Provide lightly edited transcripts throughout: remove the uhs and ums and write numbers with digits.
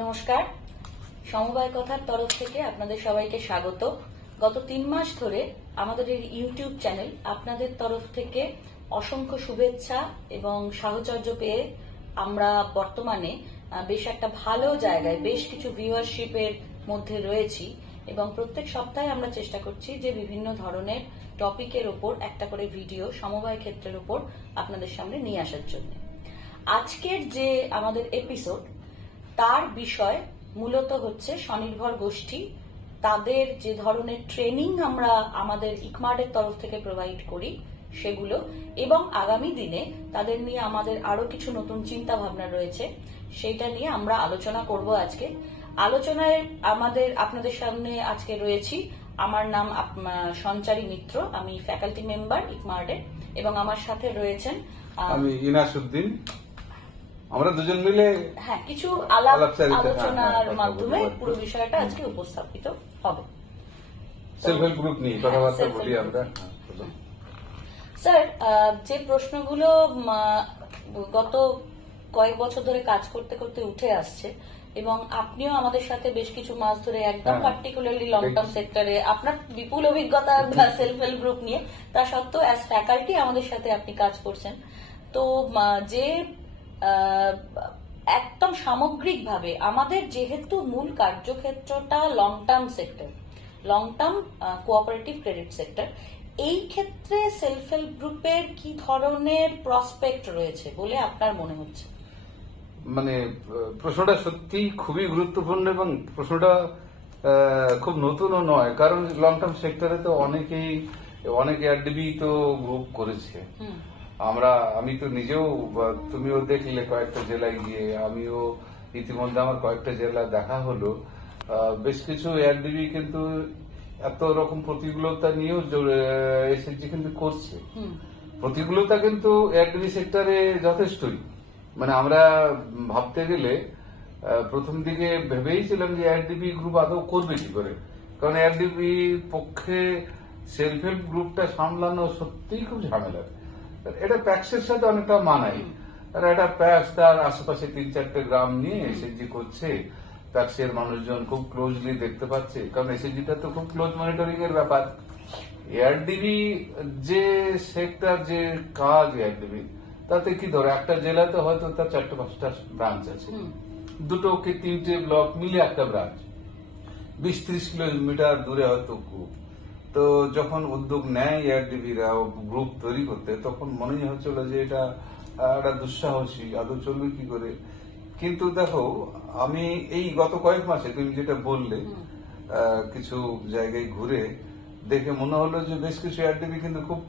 নমস্কার, সমবায় কথার তরফ থেকে আপনাদের সবাইকে স্বাগত। গত 3 মাস ধরে আমাদের এই ইউটিউব চ্যানেল আপনাদের তরফ থেকে অসংখ্য শুভেচ্ছা এবং সাহচর্য পেয়ে আমরা বর্তমানে বেশ একটা ভালো জায়গায়, বেশ কিছু ভিউয়ারশিপের মধ্যে রয়েছি এবং প্রত্যেক সপ্তাহে আমরা চেষ্টা করছি যে বিভিন্ন ধরনের টপিকের ওপর একটা করে ভিডিও সমবায় ক্ষেত্রের ওপর আপনাদের সামনে নিয়ে আসার জন্য। আজকের যে আমাদের এপিসোড, তার বিষয় মূলত হচ্ছে স্বনির্ভর গোষ্ঠী, তাদের যে ধরনের ট্রেনিং আমরা আমাদের ইকমার্টের তরফ থেকে প্রোভাইড করি সেগুলো, এবং আগামী দিনে তাদের নিয়ে আমাদের আরো কিছু নতুন চিন্তা ভাবনা রয়েছে, সেটা নিয়ে আমরা আলোচনা করব আজকে। আলোচনায় আপনাদের সামনে আজকে রয়েছি। আমার নাম সঞ্চারী মিত্র, আমি ফ্যাকাল্টি মেম্বার ইকমার্টের, এবং আমার সাথে রয়েছেন আমি ইনাসউদ্দিন। আমরা দুজন মিলে কিছু আলোচনার মাধ্যমে পুরো বিষয়টা আজকে উপস্থাপিত হবে। সেলফ হেল্প গ্রুপ নিয়ে কথাবার্তা বলি আমরা। স্যার, যে প্রশ্নগুলো গত কয়েক বছর ধরে কাজ করতে করতে উঠে আসছে, এবং আপনিও আমাদের সাথে বেশ কিছু মাস ধরে একদম পার্টিকুলারলি লং টার্ম সেক্টরে আপনার বিপুল অভিজ্ঞতা সেলফ হেল্প গ্রুপ নিয়ে, তা সত্ত্বেও অ্যাজ ফ্যাকাল্টি আমাদের সাথে আপনি কাজ করছেন। তো যে একদম সামগ্রিকভাবে আমাদের যেহেতু মূল কার্যক্ষেত্রটা long term sector, long term cooperative credit sector, এই ক্ষেত্রে সেলফ হেল্প গ্রুপের কি ধরনের প্রসপেক্ট রয়েছে বলে আপনার মনে হচ্ছে? মানে প্রশ্নটা সত্যি খুবই গুরুত্বপূর্ণ, এবং প্রশ্নটা খুব নতুনও নয়, কারণ লং টার্ম সেক্টরে তো অনেক এআরডিবি তো গ্রুপ করেছে। আমি তো নিজেও, তুমিও দেখলে কয়েকটা জেলায় গিয়ে, আমিও ইতিমধ্যে আমার কয়েকটা জেলা দেখা হলো। বেশ কিছু এআরডিবি কিন্তু এত রকম প্রতিকূলতা নিয়েও এসএসজি কিন্তু করছে। প্রতিকূলতা কিন্তু এআরডিবি সেক্টরে যথেষ্টই। মানে আমরা ভাবতে গেলে প্রথম দিকে ভেবেইছিলাম যে এআরডিবি গ্রুপ আদৌ করবে কি করে, কারণ এআরডিবি পক্ষে সেলফ হেল্প গ্রুপটা সামলানো সত্যিই খুব ঝামেলার। এটা প্যাক্সের সাথে অনেকটা মানাই। আর এটা প্যাক্স তার আশেপাশে 3-4টে গ্রাম নিয়ে এসএসজি করছে, প্যাক্সের মানুষজন খুব ক্লোজলি দেখতে পাচ্ছে, কারণ এসএসজিটা তো খুব ক্লোজ মনিটরিং এর ব্যাপার। এআরডিবি যে সেক্টর, যে কাজ এআরডিবি, তাতে কি ধরো একটা জেলাতে হয়তো তার 4-5টা ব্রাঞ্চ আছে, 2 কি 3টে ব্লক মিলে একটা ব্রাঞ্চ, 20-30 কিলোমিটার দূরে হয়তো গ্রুপ। তো যখন উদ্যোগ নেয় এআরডিবিরা গ্রুপ তৈরি করতে, তখন মনে হচ্ছিল যে এটা একটা দুঃসাহসী, আদৌ চলবে কি করে। কিন্তু দেখো, আমি এই গত কয়েক মাসে তুমি যেটা বললে, কিছু জায়গায় ঘুরে দেখে মনে হলো যে বেশ কিছু এআরডিবি কিন্তু খুব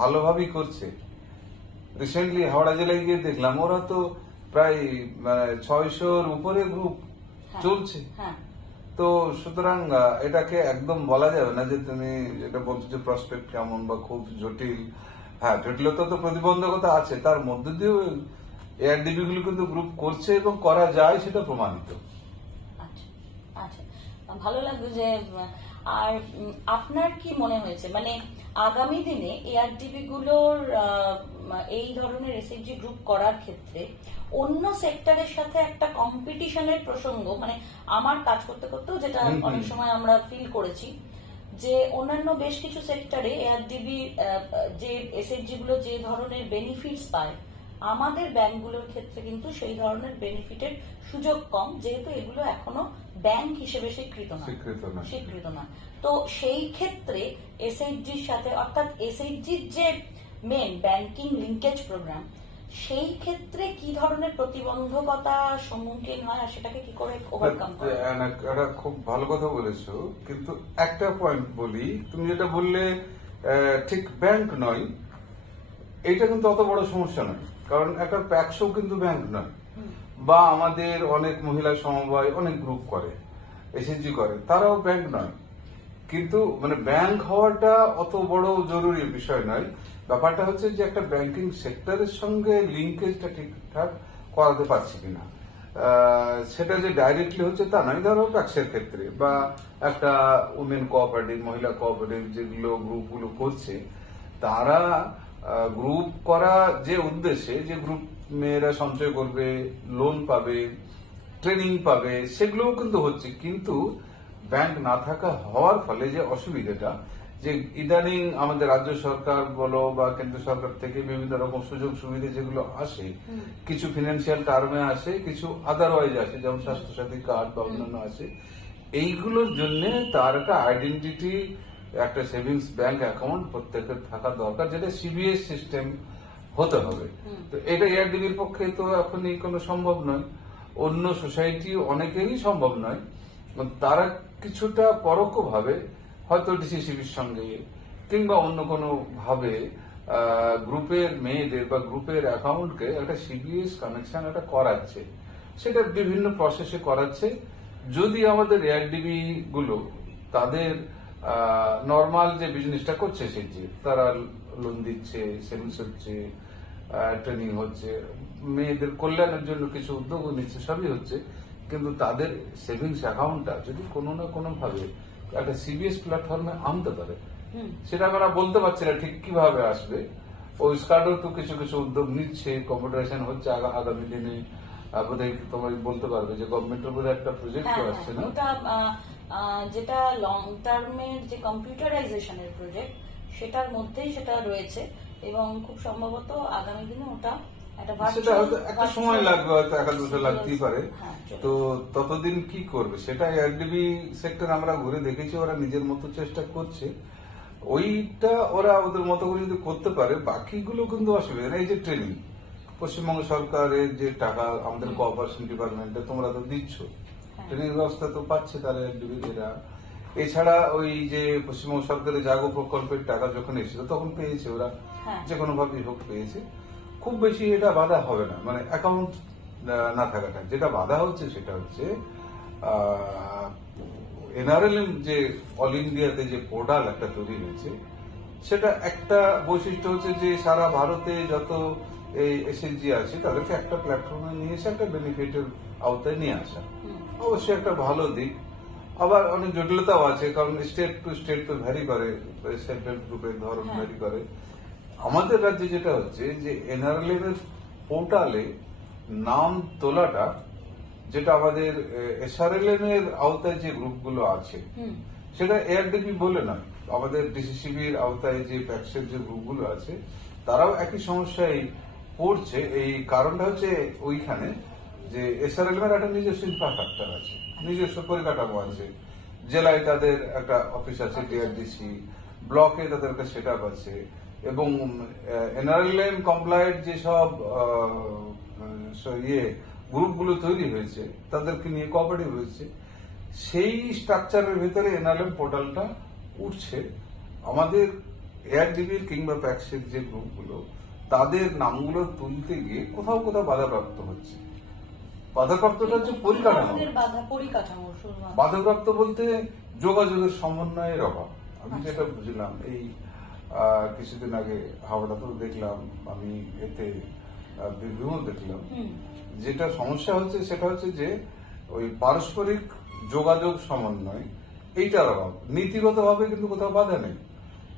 ভালোভাবেই করছে। রিসেন্টলি হাওড়া জেলায় গিয়ে দেখলাম ওরা তো প্রায় 600-র উপরে গ্রুপ চলছে। তো সুতরাং এটাকে একদম বলা যাবে না যে তুমি যেটা বলছো যে প্রসপেক্ট কেমন বা খুব জটিল। হ্যাঁ, জটিলতা তো প্রতিবন্ধকতা আছে, তার মধ্যে দিয়েও এআরডিবি গুলো কিন্তু গ্রুপ করছে এবং করা যায়, সেটা প্রমাণিত। আচ্ছা, ভালো লাগলো যে। আর আপনার কি মনে হয়েছে, মানে আগামী দিনে এআরডিবি গুলোর এই ধরনের এসএইচজি গ্রুপ করার ক্ষেত্রে অন্য সেক্টরের সাথে একটা কম্পিটিশনের প্রসঙ্গ, মানে আমার কাজ করতে করতেও যেটা অনেক সময় আমরা ফিল করেছি যে অন্যান্য বেশ কিছু সেক্টরে এআরডিবি যে এসএইচজি গুলো যে ধরনের বেনিফিটস পায়, আমাদের ব্যাংকগুলোর ক্ষেত্রে কিন্তু সেই ধরনের বেনিফিটের সুযোগ কম, যেহেতু এগুলো এখনো ব্যাংক হিসেবে স্বীকৃত না। তো সেই ক্ষেত্রে এসএইচজির সাথে, অর্থাৎ এসএইচজির যে মেন ব্যাংকিং লিঙ্কেজ প্রোগ্রাম, সেই ক্ষেত্রে কি ধরনের প্রতিবন্ধকতা সম্মুখীন হয় আর সেটাকে কি করে ওভারকাম করে? এটা খুব ভালো কথা বলেছো, কিন্তু একটা পয়েন্ট বলি, তুমি যেটা বললে ঠিক ব্যাংক নয়, এটা কিন্তু অত বড় সমস্যা নয়, কারণ একটা প্যাক্সও কিন্তু ব্যাংক নয়। বা আমাদের অনেক মহিলা সমবায় অনেক গ্রুপ করে, এসএসজি করে, তারাও ব্যাংক নয়। কিন্তু মানে ব্যাংক হওয়াটা অত বড় জরুরি বিষয় নয়। ব্যাপারটা হচ্ছে যে একটা ব্যাংকিং সেক্টরের সঙ্গে লিঙ্কেজটা ঠিকঠাক করাতে পারছি কিনা, সেটা যে ডাইরেক্টলি হচ্ছে তা নয়। ধরো প্যাক্সের ক্ষেত্রে বা একটা উমেন কোঅপারেটিভ, মহিলা কোঅপারেটিভ যেগুলো গ্রুপগুলো করছে, তারা গ্রুপ করা যে উদ্দেশ্যে, যে গ্রুপ মেয়েরা সঞ্চয় করবে, লোন পাবে, ট্রেনিং পাবে, সেগুলোও কিন্তু হচ্ছে। কিন্তু ব্যাংক না থাকা হওয়ার ফলে যে অসুবিধাটা, যে ইদানিং আমাদের রাজ্য সরকার বলো বা কেন্দ্র সরকার থেকে বিভিন্ন রকম সুযোগ সুবিধা যেগুলো আসে, কিছু ফিনান্সিয়াল টার্মে আসে, কিছু আদারওয়াইজ আসে, যেমন স্বাস্থ্যসাথী কার্ড বা অন্যান্য আসে, এইগুলোর জন্য তার একটা আইডেন্টিটি, একটা সেভিংস ব্যাংক অ্যাকাউন্ট প্রত্যেকের থাকা দরকার, যেটা সিবিএস সিস্টেম হতে হবে। তো এটা এআরডিবির পক্ষে তো এখনই কোনো সম্ভব নয়, অন্য সোসাইটি অনেকেরই সম্ভব নয়। তারা কিছুটা পরোক্ষভাবে হয়তো ডিসিসিবির সঙ্গে কিংবা অন্য কোনো ভাবে গ্রুপের মেয়েদের বা গ্রুপের অ্যাকাউন্টকে একটা সিবিএস কানেকশন একটা করাচ্ছে, সেটা বিভিন্ন প্রসেসে করাচ্ছে। যদি আমাদের এআরডিবি গুলো তাদের নর্মাল যে বিজনেসটা করছে, সেই যে তারা লোন দিচ্ছে, সেভিংস হচ্ছে, ট্রেনিং হচ্ছে, মেয়েদের কল্যাণের জন্য কিছু উদ্যোগ নিচ্ছে, সবই হচ্ছে, কিন্তু তাদের সেভিংস অ্যাকাউন্টটা যদি কোনো না কোনো ভাবে একটা সিবিএস প্ল্যাটফর্মে আনতে পারে, সেটা আমরা বলতে পারছি না ঠিক কিভাবে আসবে। ওই স্কার্ডও তো কিছু কিছু উদ্যোগ নিচ্ছে, কম্পিউটারাইজেশন হচ্ছে, আগামী দিনে বোধহয় তোমরা বলতে পারবে যে গভর্নমেন্টের বোধহয় একটা প্রজেক্ট আসছে না, যেটা লং টার্মের যে কম্পিউটারাইজেশনের প্রজেক্ট, সেটার মধ্যেই সেটা রয়েছে এবং খুব সম্ভবত আগামী দিনে ওটা সেটা হয়তো একটা সময় লাগবে, হয়তো 1-2 বছর লাগতেই পারে। তো ততদিন কি করবে সেটা এআরডিবি সেক্টর আমরা ঘুরে দেখেছি, ওরা নিজের মতো চেষ্টা করছে। ওইটা ওরা ওদের মতো করে যদি করতে পারে, বাকিগুলো কিন্তু অসুবিধা নেই। এই যে ট্রেনিং, পশ্চিমবঙ্গ সরকারের যে টাকা আমাদের কোঅপারেশন ডিপার্টমেন্টে তোমরা তো দিচ্ছ, ট্রেনিং ব্যবস্থা তো পাচ্ছে তারা এআরডিবি এরা। এছাড়া ওই যে পশ্চিমবঙ্গ সরকারের জাগো প্রকল্পের টাকা যখন এসেছিল তখন পেয়েছে ওরা, যে কোনো ভাবেই হোক পেয়েছে। খুব বেশি এটা বাধা হবে না, মানে অ্যাকাউন্ট না থাকাটা। যেটা বাধা হচ্ছে সেটা হচ্ছে এনআরএলএম যে অল ইন্ডিয়াতে যে পোর্টাল একটা তৈরি হয়েছে, সেটা একটা বৈশিষ্ট্য হচ্ছে যে সারা ভারতে যত এসএসজি আছে তাদেরকে একটা প্ল্যাটফর্মে নিয়ে এসে একটা বেনিফিটের আওতায় নিয়ে আসা অবশ্যই একটা ভালো দিক। আবার অনেক জটিলতাও আছে, কারণ স্টেট টু স্টেট তো ভ্যারি করে, সেলফ হেল্প গ্রুপের ধরন ভ্যারি করে। আমাদের রাজ্যে যেটা হচ্ছে যে এনআরএলএম এর পোর্টালে নাম তোলাটা, যেটা আমাদের এসআরএলএম এর আওতায় যে গ্রুপগুলো আছে, সেটা এআরডিবি বলে নয়, আমাদের ডিসিসিবির আওতায় যে প্যাক্সের যে গ্রুপগুলো আছে তারাও একই সমস্যায় পড়ছে। এই কারণটা হচ্ছে ওইখানে যে এসআরএলএম এর একটা নিজস্ব ইনফ্রাস্ট্রাকচার আছে, নিজস্ব পরিকাঠামো আছে, জেলায় তাদের একটা অফিস আছে ডিআরডিসি, ব্লকে তাদের একটা সেট আপ আছে, এবং এনআরএলএম কমপ্লায়েন্ট যেসব গ্রুপগুলো তৈরি হয়েছে তাদেরকে নিয়ে কোঅপারেটিভ হয়েছে, সেই স্ট্রাকচারের ভিতরে এনআরএলএম পোর্টালটা উঠছে। আমাদের এআরডিবির কিংবা প্যাক্সের যে গ্রুপগুলো, তাদের নামগুলো তুলতে গিয়ে কোথাও কোথাও বাধাপ্রাপ্ত হচ্ছে। বাধাপ্রাপ্তটা হচ্ছে পরিকাঠামো। বাধাপ্রাপ্ত বলতে যোগাযোগের সমন্বয়ের অভাব। আমি যেটা বুঝলাম, এই কিছুদিন আগে হাওড়াতেও দেখলাম, আমি এতে বিভিন্ন দেখলাম, যেটা সমস্যা হচ্ছে সেটা হচ্ছে যে ওই পারস্পরিক যোগাযোগ সমন্বয়, এইটার অভাব। নীতিগতভাবে কিন্তু কোথাও বাধা নেই।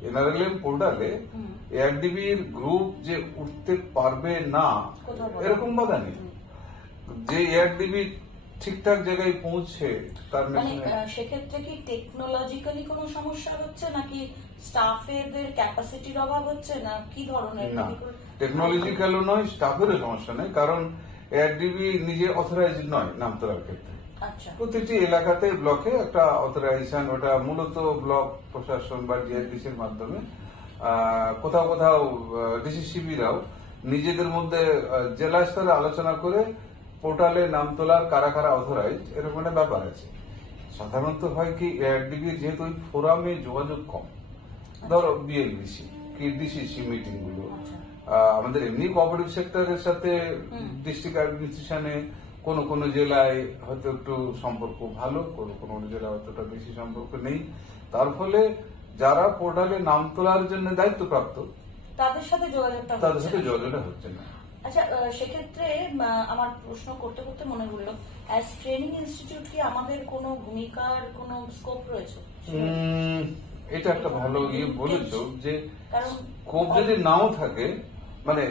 এনআরএলএম পোর্টালে এআরডিবির গ্রুপ যে উঠতে পারবে না এরকম বাধা নেই, যে এআরডিবি ঠিকঠাক জায়গায় পৌঁছে তার সেক্ষেত্রে কি টেকনোলজিক্যালি কোনো সমস্যা হচ্ছে, নাকি স্টাফের ক্যাপাসিটির অভাব হচ্ছে, না কি ধরনের? না, টেকনোলজিক্যালও নয়, স্টাফেরও সমস্যা নেই, কারণ এআরডিবি নিজে অথরাইজ নয় নাম তোলার ক্ষেত্রে। প্রতিটি এলাকাতে ব্লকে একটা অথরাইজেশন, ওটা মূলত ব্লক প্রশাসন বা ডিআরডিসির মাধ্যমে। কোথাও কোথাও ডিসিসিবিরাও নিজেদের মধ্যে জেলা স্তরে আলোচনা করে পোর্টালে নাম তোলার কারা কারা অথরাইজ, এরকম একটা ব্যাপার আছে। সাধারণত হয় কি, এআরডিবির যেহেতু ওই ফোরামে যোগাযোগ কম, ধরো বিএলবিসি কি ডিসিসি মিটিং গুলো, আমাদের এমনি কোঅপারেটিভ সেক্টরের সাথে ডিস্ট্রিক্ট অ্যাডমিনিস্ট্রেশনে কোন কোন জেলায় হয়তো একটু সম্পর্ক ভালো, কোন কোন জেলায় অতটা বেশি সম্পর্ক নেই। তার ফলে যারা পোর্টালে নাম তোলার জন্য দায়িত্বপ্রাপ্ত তাদের সাথে যোগাযোগটা হচ্ছে না। আচ্ছা, সেক্ষেত্রে আমার প্রশ্ন করতে করতে মনে হলো, অ্যাজ ট্রেনিং ইনস্টিটিউট কি আমাদের কোনো ভূমিকার কোনো স্কোপ রয়েছে? এটা একটা ভালো বলেছো, যে স্কোপ যদি নাও থাকে, মানে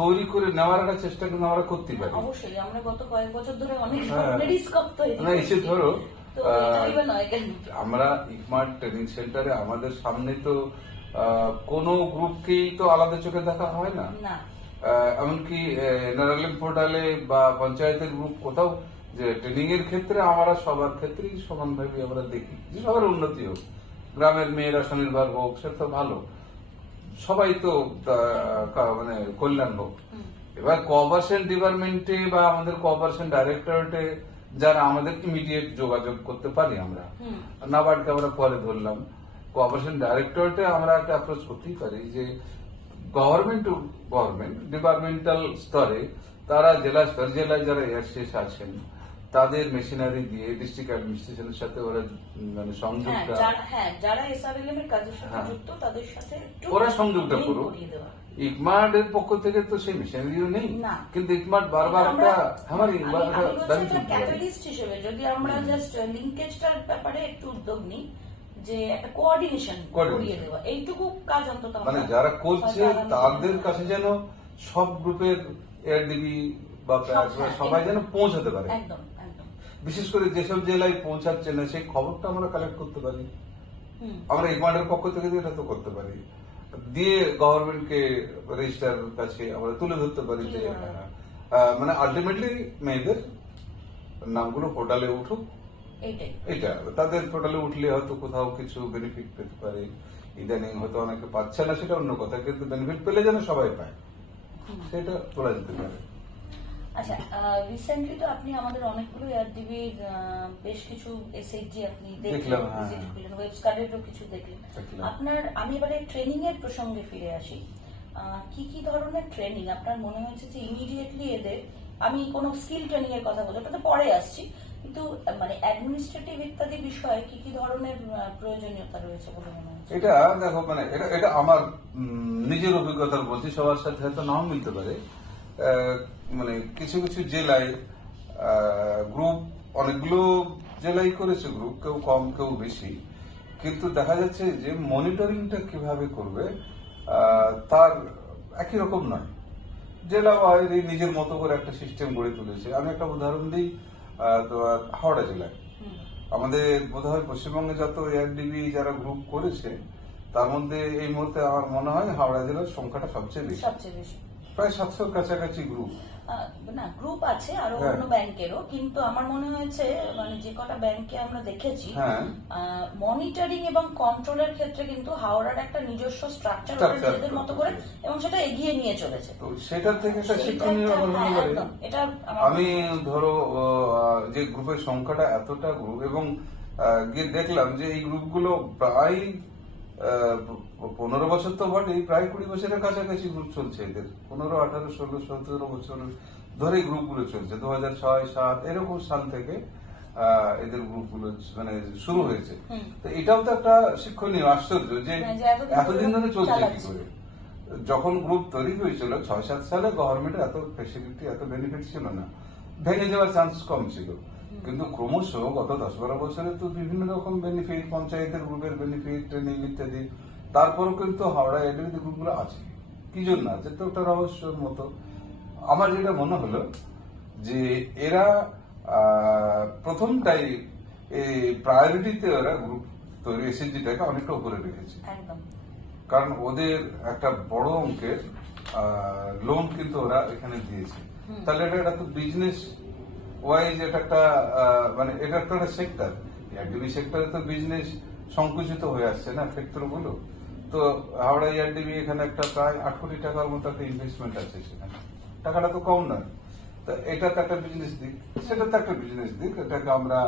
তৈরি করে নেওয়ার একটা চেষ্টা কিন্তু আমরা করতে পারি। অবশ্যই আমরা গত কয়েক বছর ধরে অনেক ধরনেরই স্কোপ তৈরি না, এসে ধরো তো এটাই বা নয় কেন? আমরা ইকমার্ট ট্রেনিং সেন্টারে আমাদের সামনে তো কোনো গ্রুপকেই তো আলাদা চোখে দেখা হয় না। না, এমনকি নারায়ণ পোর্টালে বা পঞ্চায়েতের গ্রুপ কোথাও যে ট্রেনিং এর ক্ষেত্রে আমরা সবার ক্ষেত্রেই সমানভাবে আমরা দেখি যে সবার উন্নতি হোক, গ্রামের মেয়েরা স্বনির্ভর হোক, সেটা তো ভালো, সবাই তো মানে কল্যাণ হোক। এবার কোঅপারেশন ডিপার্টমেন্টে বা আমাদের কোঅপারেশন ডাইরেক্টরেটে যারা আমাদের ইমিডিয়েট যোগাযোগ করতে পারি, আমরা নাবার্ডকে আমরা পরে ধরলাম, কোঅপারেশন ডাইরেক্টরেটে আমরা একটা অ্যাপ্রোচ করতেই পারি যে গভর্নমেন্ট টু গভর্নমেন্ট ডিপার্টমেন্টাল স্তরে তারা জেলায় যারা এয়ারশেষ আছেন তাদের মেশিনারি দিয়ে ডিস্ট্রিক্ট অ্যাডমিনিস্ট্রেশনের সাথে ওরা মানে সংযোগটা, যারা এসআরএলএম এর কাজের সাথে যুক্ত তাদের সাথে ওরা সংযোগটা করুক। ইকমার্ট এর পক্ষ থেকে তো সেই মেশিনারিও নেই, কিন্তু ইকমার্ট বারবার একটা দাবি ক্যাটালিস্ট হিসেবে যদি আমরা জাস্ট লিংকেজটার ব্যাপারে একটু উদ্যোগ নিই, যে একটা কোঅর্ডিনেশন করিয়ে দেওয়া, এইটুকু কাজ অন্তত মানে যারা করছে তাদের কাছে যেন সব গ্রুপের এআরডিবি বা সবাই যেন পৌঁছাতে পারে। একদম একদম। বিশেষ করে যেসব জেলায় পৌঁছাচ্ছে না সেই খবরটা আমরা কালেক্ট করতে পারি, আমরা ইকমার্টের পক্ষ থেকে এটা তো করতে পারি, দিয়ে গভর্নমেন্টকে রেজিস্ট্রার কাছে আমরা তুলে ধরতে পারি যে মানে আলটিমেটলি মেয়েদের নামগুলো পোর্টালে উঠুক। এটা তাদের পোর্টালে উঠলে হয়তো কোথাও কিছু বেনিফিট পেতে পারে, ইদানিং হয়তো অনেকে পাচ্ছে না সেটা অন্য কথা, কিন্তু বেনিফিট পেলে যেন সবাই পায় সেটা তোলা যেতে পারে। আচ্ছা, রিসেন্টলি তো আপনি আমাদের অনেকগুলো এআরডিবির বেশ কিছু এসএইচজি আপনি দেখলেন, ওয়েবসাইটেরও কিছু দেখলেন আপনার। আমি এবারে ট্রেনিং এর প্রসঙ্গে ফিরে আসি। কি কি ধরনের ট্রেনিং আপনার মনে হয়েছে যে ইমিডিয়েটলি এদের, আমি কোনো স্কিল ট্রেনিং এর কথা বলছি, ওটা তো পরে আসছি, কিন্তু মানে অ্যাডমিনিস্ট্রেটিভ ইত্যাদি বিষয়ে কি কি ধরনের প্রয়োজনীয়তা রয়েছে বলে মনে হচ্ছে? এটা দেখো, মানে এটা আমার নিজের অভিজ্ঞতার বলছি, সবার সাথে হয়তো নাও মিলতে পারে। মানে কিছু কিছু জেলায় গ্রুপ, অনেকগুলো জেলায় করেছে গ্রুপ, কেউ কম কেউ বেশি, কিন্তু দেখা যাচ্ছে যে মনিটরিংটা কিভাবে করবে তার একই রকম নয়। জেলা ওয়াইজ নিজের মতো করে একটা সিস্টেম গড়ে তুলেছে। আমি একটা উদাহরণ দিই, তোমার হাওড়া জেলায় আমাদের বোধহয় পশ্চিমবঙ্গে যত এআরডিবি যারা গ্রুপ করেছে তার মধ্যে এই মুহূর্তে আমার মনে হয় হাওড়া জেলার সংখ্যাটা সবচেয়ে বেশি, প্রায় 700 কাছাকাছি গ্রুপ। না, গ্রুপ আছে আরো অন্য ব্যাংকেরও, কিন্তু আমার মনে হয়েছে মানে যে কটা ব্যাংকে আমরা দেখেছি মনিটরিং এবং কন্ট্রোলের ক্ষেত্রে কিন্তু হাওড়ার একটা নিজস্ব স্ট্রাকচার নিজেদের মতো করে, এবং সেটা এগিয়ে নিয়ে চলেছে। তো সেটার থেকে একটা শিক্ষণীয় এটা আমি ধরো যে গ্রুপের সংখ্যাটা এতটা গ্রুপ, এবং গিয়ে দেখলাম যে এই গ্রুপগুলো প্রায় 15 বছর তো বটেই, প্রায় 20 বছরের কাছাকাছি গ্রুপ চলছে এদের, 15, 18, 16, 17 বছর ধরে গ্রুপগুলো চলছে। 2006-07 এরকম সাল থেকে এদের গ্রুপগুলো মানে শুরু হয়েছে। তো এটাও তো একটা শিক্ষণীয়, আশ্চর্য যে এতদিন ধরে চলছে কি করে। যখন গ্রুপ তৈরি হয়েছিল 6-7 সালে গভর্নমেন্টের এত ফেসিলিটি, এত বেনিফিট ছিল না, ভেঙে যাওয়ার চান্স কম ছিল, কিন্তু ক্রমশ গত 10-12 বছরে তো বিভিন্ন রকম বেনিফিট, পঞ্চায়েতের গ্রুপের বেনিফিট, ট্রেনিং ইত্যাদি, তারপরও কিন্তু হাওড়া এডমিনিস্ট্রেটিভ গ্রুপগুলো আছে। কি জন্য আছে তো একটা রহস্যের মতো। আমার যেটা মনে হলো যে এরা প্রথমটাই এই প্রায়োরিটিতে ওরা গ্রুপ তৈরি এসএসজিটাকে অনেকটা উপরে রেখেছে, কারণ ওদের একটা বড় অঙ্কের লোন কিন্তু ওরা এখানে দিয়েছে। তাহলে এটা তো বিজনেস ওয়াইজ এটা একটা মানে এটা একটা সেক্টর, এআরডিবি সেক্টরে তো বিজনেস সংকুচিত হয়ে আসছে না ক্ষেত্রগুলো। তো হাওড়া এআরডিবি এখানে একটা প্রায় 8 কোটি টাকার মতো একটা ইনভেস্টমেন্ট আছে সেখানে, টাকাটা তো কম নয়। তো এটা তো একটা বিজনেস দিক, সেটা তো একটা বিজনেস দিক, এটাকে আমরা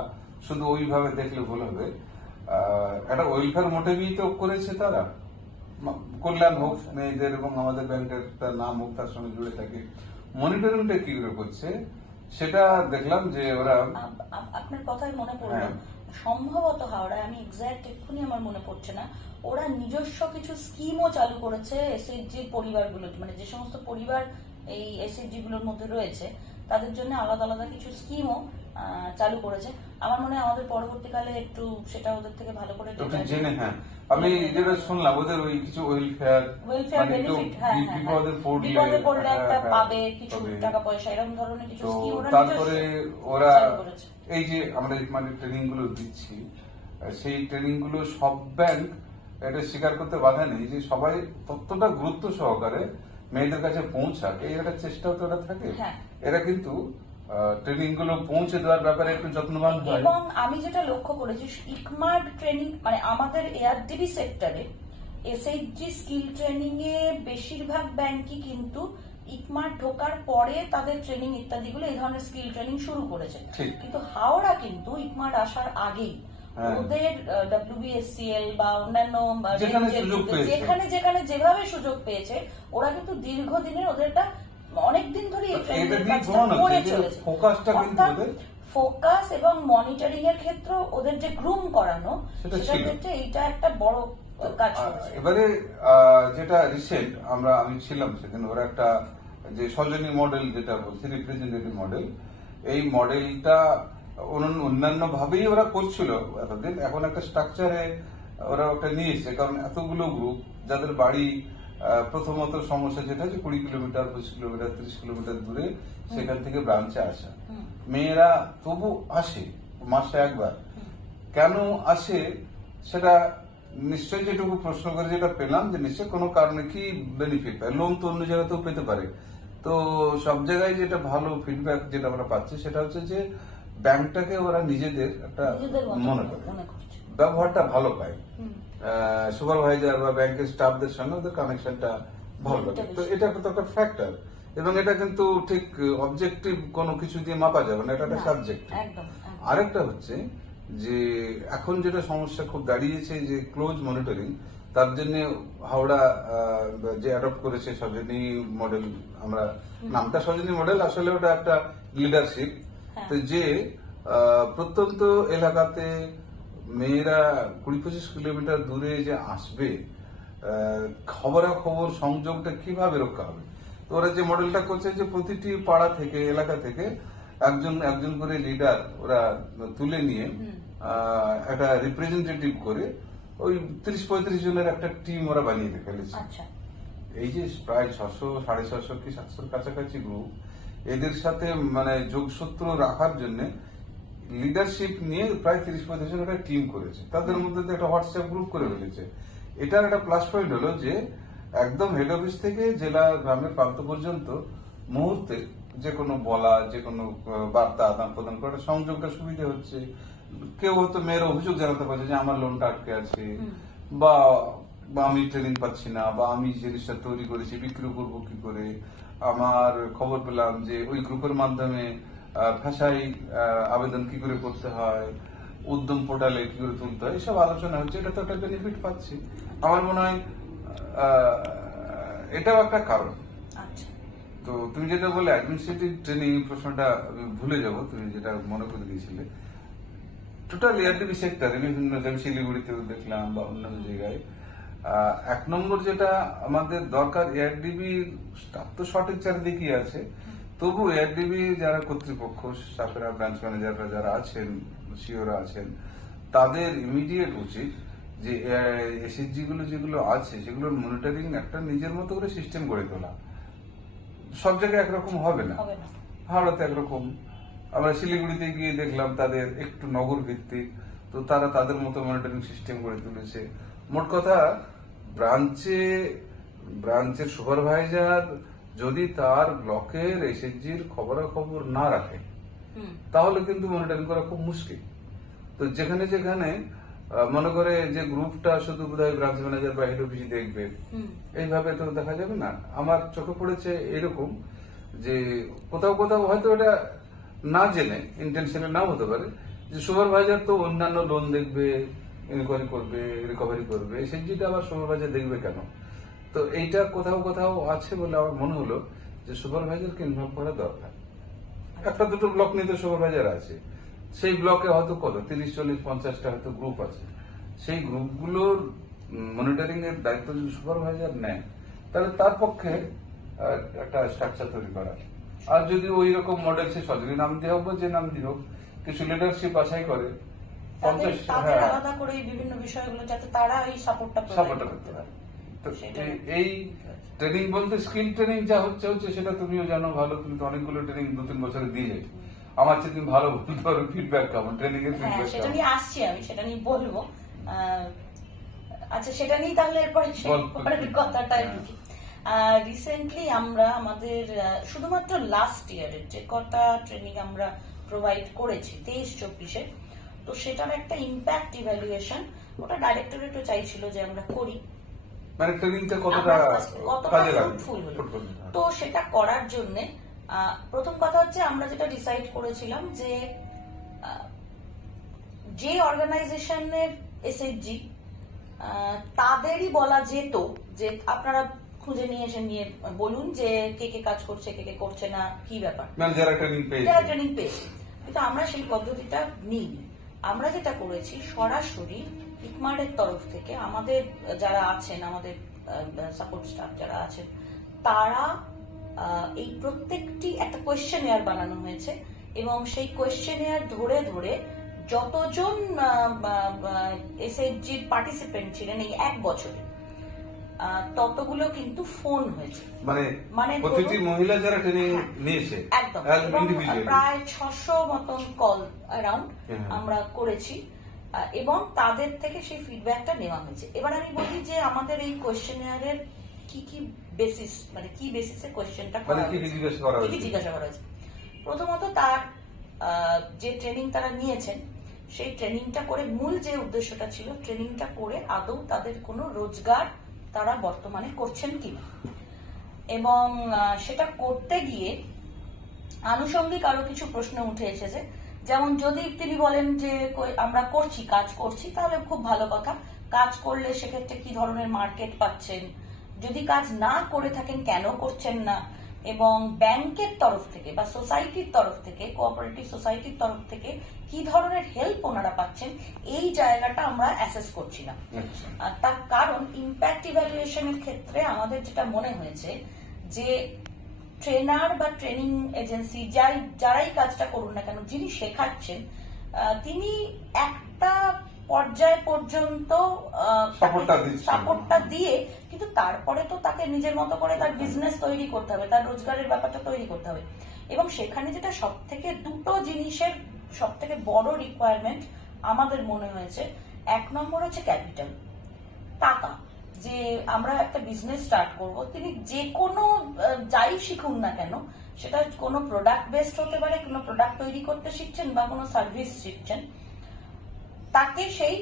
শুধু ওইভাবে দেখলে ভুল হবে। একটা ওয়েলফেয়ার মোটিভেই তো করেছে তারা, কল্যাণ হোক মেয়েদের এবং আমাদের ব্যাংকের নাম হোক তার সঙ্গে জুড়ে থাকে। মনিটরিংটা কি করে করছে সেটা দেখলাম যে ওরা, আপনার কথায় মনে পড়লো সম্ভবত হাওড়ায়, আমি এক্সাক্ট এক্ষুনি আমার মনে পড়ছে না, ওরা নিজস্ব কিছু স্কিমও চালু করেছে এসএইচজির পরিবারগুলো, মানে যে সমস্ত পরিবার এই এসএইচজি গুলোর মধ্যে রয়েছে তাদের জন্য আলাদা আলাদা কিছু স্কিমও চালু করেছে। আমার মনে হয় আমাদের পরবর্তীকালে একটু সেটা ওদের থেকে ভালো করে একটু জেনে, হ্যাঁ আমি যেটা শুনলাম ওদের ওই কিছু ওয়েলফেয়ার বেনিফিট, বিপদে পড়লে একটা পাবে কিছু টাকা পয়সা, এরকম ধরনের কিছু স্কিম ওরা তারপরে ওরা চালু করেছে। এই যে আমরা মানে ট্রেনিং গুলো দিচ্ছি, সেই ট্রেনিং গুলো সব ব্যাংক এটা স্বীকার করতে বাধা নেই যে সবাই ততটা গুরুত্ব সহকারে মেয়েদের কাছে পৌঁছাক, এই একটা চেষ্টাও তো ওরা থাকে। এরা কিন্তু ট্রেনিং গুলো পৌঁছে দেওয়ার ব্যাপারে একটু যত্নবান হয়। এবং আমি যেটা লক্ষ্য করেছি ইকমার্ট ট্রেনিং মানে আমাদের এআরডিবি সেক্টরে এসএইচজি স্কিল ট্রেনিং এ বেশিরভাগ ব্যাংকই কিন্তু ইকমার্ট ঢোকার পরে তাদের ট্রেনিং ইত্যাদিগুলো এই ধরনের স্কিল ট্রেনিং শুরু করেছে। কিন্তু হাওড়া কিন্তু ইকমার্ট আসার আগেই ওদের ডব্লিউবিএসসিএল বা অন্যান্য যেখানে যেখানে যেভাবে সুযোগ পেয়েছে ওরা কিন্তু দীর্ঘদিনের ওদের একটা অনেকদিন ধরে এই ট্রেনিং করে চলেছে। ফোকাস এবং মনিটরিং এর ক্ষেত্রে ওদের যে গ্রুম করানো সেটার ক্ষেত্রে এইটা একটা বড় কাজ করেছে। এবারে যেটা রিসেন্ট আমি ছিলাম সেদিন, ওরা একটা যে সজনী মডেল যেটা বলছে রিপ্রেজেন্টেটিভ মডেল, এই মডেলটা অন্যান্য ভাবেই ওরা করছিল এতদিন, এখন একটা স্ট্রাকচারে ওরা একটা নিয়ে এসছে। কারণ এতগুলো গ্রুপ যাদের বাড়ি প্রথমত সমস্যা যেটা হচ্ছে 20 কিলোমিটার 25 কিলোমিটার 30 কিলোমিটার দূরে, সেখান থেকে ব্রাঞ্চে আসা মেয়েরা তবু আসে মাসে একবার। কেন আসে সেটা নিশ্চয়ই যেটুকু প্রশ্ন করে যেটা পেলাম যে নিশ্চয়ই কোনো কারণে কি বেনিফিট পায়, লোন তো অন্য জায়গাতেও পেতে পারে। তো সব জায়গায় যেটা ভালো ফিডব্যাক যেটা আমরা পাচ্ছি সেটা হচ্ছে যে ব্যাংকটাকে ওরা নিজেদের একটা মনে করে, ব্যবহারটা ভালো পায়, সুপারভাইজার বা ব্যাংকের স্টাফদের সঙ্গে ওদের কানেকশনটা ভালো লাগে। তো এটা তো একটা ফ্যাক্টর, এবং এটা কিন্তু ঠিক অবজেক্টিভ কোনো কিছু দিয়ে মাপা যাবে না, এটা একটা সাবজেক্ট। আরেকটা হচ্ছে যে এখন যেটা সমস্যা খুব দাঁড়িয়েছে যে ক্লোজ মনিটরিং, তার জন্য হাওড়া যে অ্যাডপ্ট করেছে সজনী মডেল, আমরা নামটা সজনী মডেল, আসলে ওটা একটা লিডারশিপ। তো যে প্রত্যন্ত এলাকাতে মেয়েরা 20-25 কিলোমিটার দূরে যে আসবে, খবরাখবর সংযোগটা কিভাবে রক্ষা হবে। তো ওরা যে মডেলটা করছে যে প্রতিটি পাড়া থেকে এলাকা থেকে একজন একজন করে লিডার ওরা তুলে নিয়ে একটা রিপ্রেজেন্টেটিভ করে ওই 30-35 জনের একটা টিম ওরা বানিয়ে ফেলেছে। এই যে প্রায় 600, 650 কি 700 কাছাকাছি গ্রুপ, এদের সাথে মানে যোগসূত্র রাখার জন্য লিডারশিপ নিয়ে প্রায় 30-35 জন একটা টিম করেছে, তাদের মধ্যে একটা হোয়াটসঅ্যাপ গ্রুপ করে ফেলেছে। এটার একটা প্লাস পয়েন্ট হলো যে একদম হেড অফিস থেকে জেলা গ্রামের প্রান্ত পর্যন্ত মুহূর্তে যে কোনো বলা, যে কোনো বার্তা আদান প্রদান করা, সংযোগটা সুবিধা হচ্ছে। কেউ হয়তো মেয়ের অভিযোগ জানাতে পারছে যে আমার লোনটা আটকে আছে, বা আমি ট্রেনিং পাচ্ছি না, বা আমি জিনিসটা তৈরি করেছি বিক্রি করবো কি করে, আমার খবর পেলাম যে ওই গ্রুপের মাধ্যমে ভাষায় আবেদন কি করে করতে হয়, উদ্যম পোর্টালে কি করে তুলতে হয়, এসব আলোচনা হচ্ছে। এটা তো একটা বেনিফিট পাচ্ছি। আমার মনে হয় এটাও একটা কারণ। তো তুমি যেটা বলে অ্যাডমিনিস্ট্রেটিভ ট্রেনিং প্রশ্নটা আমি ভুলে যাব, তুমি যেটা মনে করে দিয়েছিলে, টোটাল এআরডিবি সেক্টরে বিভিন্ন শিলিগুড়িতে দেখলাম বা অন্যান্য জায়গায় 1 নম্বর যেটা আমাদের দরকার, এআরডিবি স্টাফ তো শর্টেজ চারিদিকে আছে, তবু এআরডিবি যারা কর্তৃপক্ষ স্টাফেরা, ব্রাঞ্চ ম্যানেজাররা যারা আছেন, সিওরা আছেন, তাদের ইমিডিয়েট উচিত যে এসএইচজি গুলো যেগুলো আছে সেগুলোর মনিটরিং একটা নিজের মতো করে সিস্টেম গড়ে তোলা। সব জায়গায় একরকম হবে না, হাওড়াতে একরকম, আমরা শিলিগুড়িতে গিয়ে দেখলাম তাদের একটু নগর ভিত্তিক, তো তারা তাদের মতো মনিটরিং সিস্টেম গড়ে তুলেছে। মোট কথা ব্রাঞ্চের সুপারভাইজার যদি তার ব্লকের এসএইচজির খবরাখবর না রাখে তাহলে কিন্তু মনিটরিং করা খুব মুশকিল। তো যেখানে যেখানে মনে করে যে গ্রুপটা শুধু বোধহয় ব্রাঞ্চ ম্যানেজার বা হেড অফিস দেখবে, এইভাবে তো দেখা যাবে না। আমার চোখে পড়েছে এরকম যে কোথাও কোথাও হয়তো এটা না জেনে, ইন্টেনশনে নাও হতে পারে, যে সুপারভাইজার তো অন্যান্য লোন দেখবে, ইনকোয়ারি করবে, রিকভারি করবে, সেটা আবার সুপারভাইজার দেখবে কেন? তো এইটা কোথাও কোথাও আছে বলে আমার মনে হলো যে সুপারভাইজারকে ইনভলভ করা দরকার। একটা দুটো ব্লক নিয়ে তো সুপারভাইজার আছে, সেই ব্লকে হয়তো কত 30-40-50টা হয়তো গ্রুপ আছে, সেই গ্রুপগুলোর মনিটরিং এর দায়িত্ব যদি সুপারভাইজার নেয় তাহলে তার পক্ষে একটা স্ট্রাকচার তৈরি করা। আর যদি ওই রকম মডেল সে সজনী নাম দিয়ে হোক বা যে নাম দিয়ে হোক, কিছু লিডারশিপ বাছাই করে তাদের 50 হ্যাঁ আলাদা করে এই বিভিন্ন বিষয়গুলো যাতে তারা এই সাপোর্টটা সাপোর্ট করতে পারে। তো এই ট্রেনিং বলতে স্কিল ট্রেনিং যা হচ্ছে সেটা তুমিও জানো ভালো, তুমি তো অনেকগুলো ট্রেনিং 2-3 বছরে দিয়ে যাই। আমার চেয়ে তুমি ভালো বলতে পারো ফিডব্যাক কেমন, ট্রেনিং এর ফিডব্যাক সেটা কেমন? নিয়ে আসছি, আমি সেটা নিয়ে বলবো। আচ্ছা, সেটা নিয়ে তাহলে এরপরে কথাটা রিসেন্টলি আমরা আমাদের শুধুমাত্র লাস্ট ইয়ারের যে কটা ট্রেনিং আমরা প্রোভাইড করেছি 23-24-এ, তো সেটার একটা ইম্প্যাক্ট ইভ্যালুয়েশন ওটা ডাইরেক্টরেটও চাইছিল যে আমরা করি, মানে ট্রেনিংটা কতটা কাজে লাগে। তো সেটা করার জন্য প্রথম কথা হচ্ছে আমরা যেটা ডিসাইড করেছিলাম যে যে অর্গানাইজেশনের এসএইচজি তাদেরই বলা যেত যে আপনারা খুঁজে নিয়ে এসে নিয়ে বলুন যে কে কে কাজ করছে, কে কে করছে না, কি ব্যাপার, যারা ট্রেনিং পেয়েছে। কিন্তু আমরা সেই পদ্ধতিটা নিই। আমরা যেটা করেছি সরাসরি ইকমার্টের তরফ থেকে আমাদের যারা আছেন, আমাদের সাপোর্ট স্টাফ যারা আছেন, তারা এই প্রত্যেকটি একটা কোয়েশ্চেনিয়ার বানানো হয়েছে এবং সেই কোয়েশ্চেনিয়ার ধরে ধরে যতজন এসএইচজির পার্টিসিপেন্ট ছিলেন এই এক বছরে ততগুলো কিন্তু ফোন হয়েছে, মানে প্রতিটি মহিলা যারা ট্রেনিং নিয়েছে একদম প্রায় 600 মতন কল অ্যারাউন্ড আমরা করেছি এবং তাদের থেকে সেই ফিডব্যাকটা নেওয়া হয়েছে। এবার আমি বলি যে আমাদের এই কোয়েশ্চেনিয়ারের কি কি বেসিস, মানে কি বেসিসে কোয়েশ্চেনটা জিজ্ঞাসা করা হয়েছে। প্রথমত তার যে ট্রেনিং তারা নিয়েছেন সেই ট্রেনিংটা করে মূল যে উদ্দেশ্যটা ছিল, ট্রেনিংটা করে আদৌ তাদের কোনো রোজগার তারা বর্তমানে করছেন কিনা, এবং সেটা করতে গিয়ে আনুষঙ্গিক আরো কিছু প্রশ্ন উঠে এসেছে। যেমন যদি তিনি বলেন যে আমরা কাজ করছি, তাহলে খুব ভালো কথা, কাজ করলে সেক্ষেত্রে কি ধরনের মার্কেট পাচ্ছেন, যদি কাজ না করে থাকেন কেন করছেন না, এবং ব্যাংকের তরফ থেকে বা সোসাইটির তরফ থেকে, কোঅপারেটিভ সোসাইটির তরফ থেকে কি ধরনের হেল্প ওনারা পাচ্ছেন, এই জায়গাটা আমরা অ্যাসেস করছিলাম। তার কারণ ইম্প্যাক্ট ইভ্যালুয়েশনের ক্ষেত্রে আমাদের যেটা মনে হয়েছে যে ট্রেনার বা ট্রেনিং এজেন্সি যারাই কাজটা করুন না কেন, যিনি শেখাচ্ছেন তিনি একটা পর্যায় পর্যন্ত সাপোর্টটা দিয়ে, কিন্তু তারপরে তো তাকে নিজের মতো করে তার বিজনেস তৈরি করতে হবে, তার রোজগারের ব্যাপারটা তৈরি করতে হবে। এবং সেখানে যেটা সব থেকে দুটো জিনিসের সব থেকে বড় রিকোয়ারমেন্ট আমাদের মনে হয়েছে, এক নম্বর হচ্ছে ক্যাপিটাল, টাকা। যে আমরা একটা বিজনেস স্টার্ট করব, তিনি যে কোনো যাই শিখুন না কেন, সেটা কোনো প্রোডাক্ট বেসড হতে পারে, কোনো প্রোডাক্ট তৈরি করতে শিখছেন বা কোনো সার্ভিস শিখছেন, তাকে সেই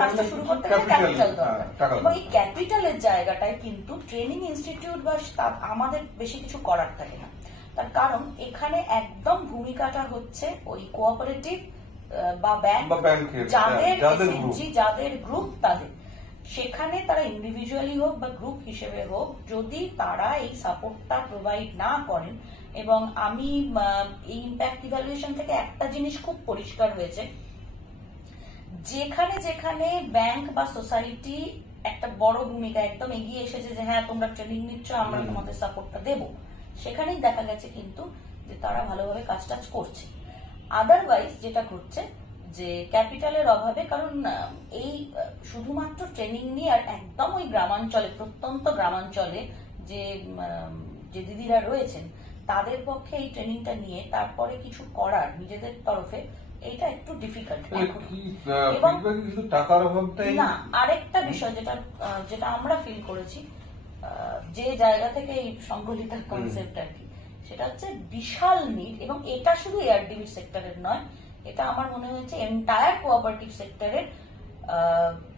কাজটা শুরু করতে গেলে ক্যাপিটাল দরকার। এবং এই ক্যাপিটালের জায়গাটায় কিন্তু ট্রেনিং ইনস্টিটিউট বা আমাদের বেশি কিছু করার থাকে না। তার কারণ এখানে একদম ভূমিকাটা হচ্ছে ওই কোঅপারেটিভ বা ব্যাংক, যাদের গ্রুপ, তাদের সেখানে তারা ইন্ডিভিজুয়ালি হোক বা গ্রুপ হিসেবে হোক, যদি তারা এই সাপোর্টটা প্রোভাইড না করেন। এবং আমি এই ইম্প্যাক্ট ইভ্যালুয়েশন থেকে একটা জিনিস খুব পরিষ্কার হয়েছে, যেখানে যেখানে ব্যাংক বা সোসাইটি একটা বড় ভূমিকা একদম এগিয়ে এসেছে যে হ্যাঁ তোমরা ট্রেনিং নিচ্ছ, আমরা তোমাদের সাপোর্টটা দেবো, সেখানেই দেখা গেছে কিন্তু যে তারা ভালোভাবে কাজটা করছে। আদারওয়াইজ যেটা ঘটছে যে ক্যাপিটালের অভাবে, কারণ এই শুধুমাত্র ট্রেনিং নিয়ে আর একদম ওই গ্রামাঞ্চলে, প্রত্যন্ত গ্রামাঞ্চলে যে দিদিরা রয়েছেন, তাদের পক্ষে এই ট্রেনিংটা নিয়ে তারপরে কিছু করার নিজেদের তরফে এইটা একটু ডিফিকাল্ট। না, আরেকটা বিষয় যেটা আমরা ফিল করেছি, যে জায়গা থেকে এই সংগঠিতার কনসেপ্ট আর কি, সেটা হচ্ছে বিশাল নিড। এবং এটা শুধু এআরডিবি সেক্টরের নয়, এটা আমার মনে হয়েছে এন্টায়ার কোঅপারেটিভ সেক্টরের,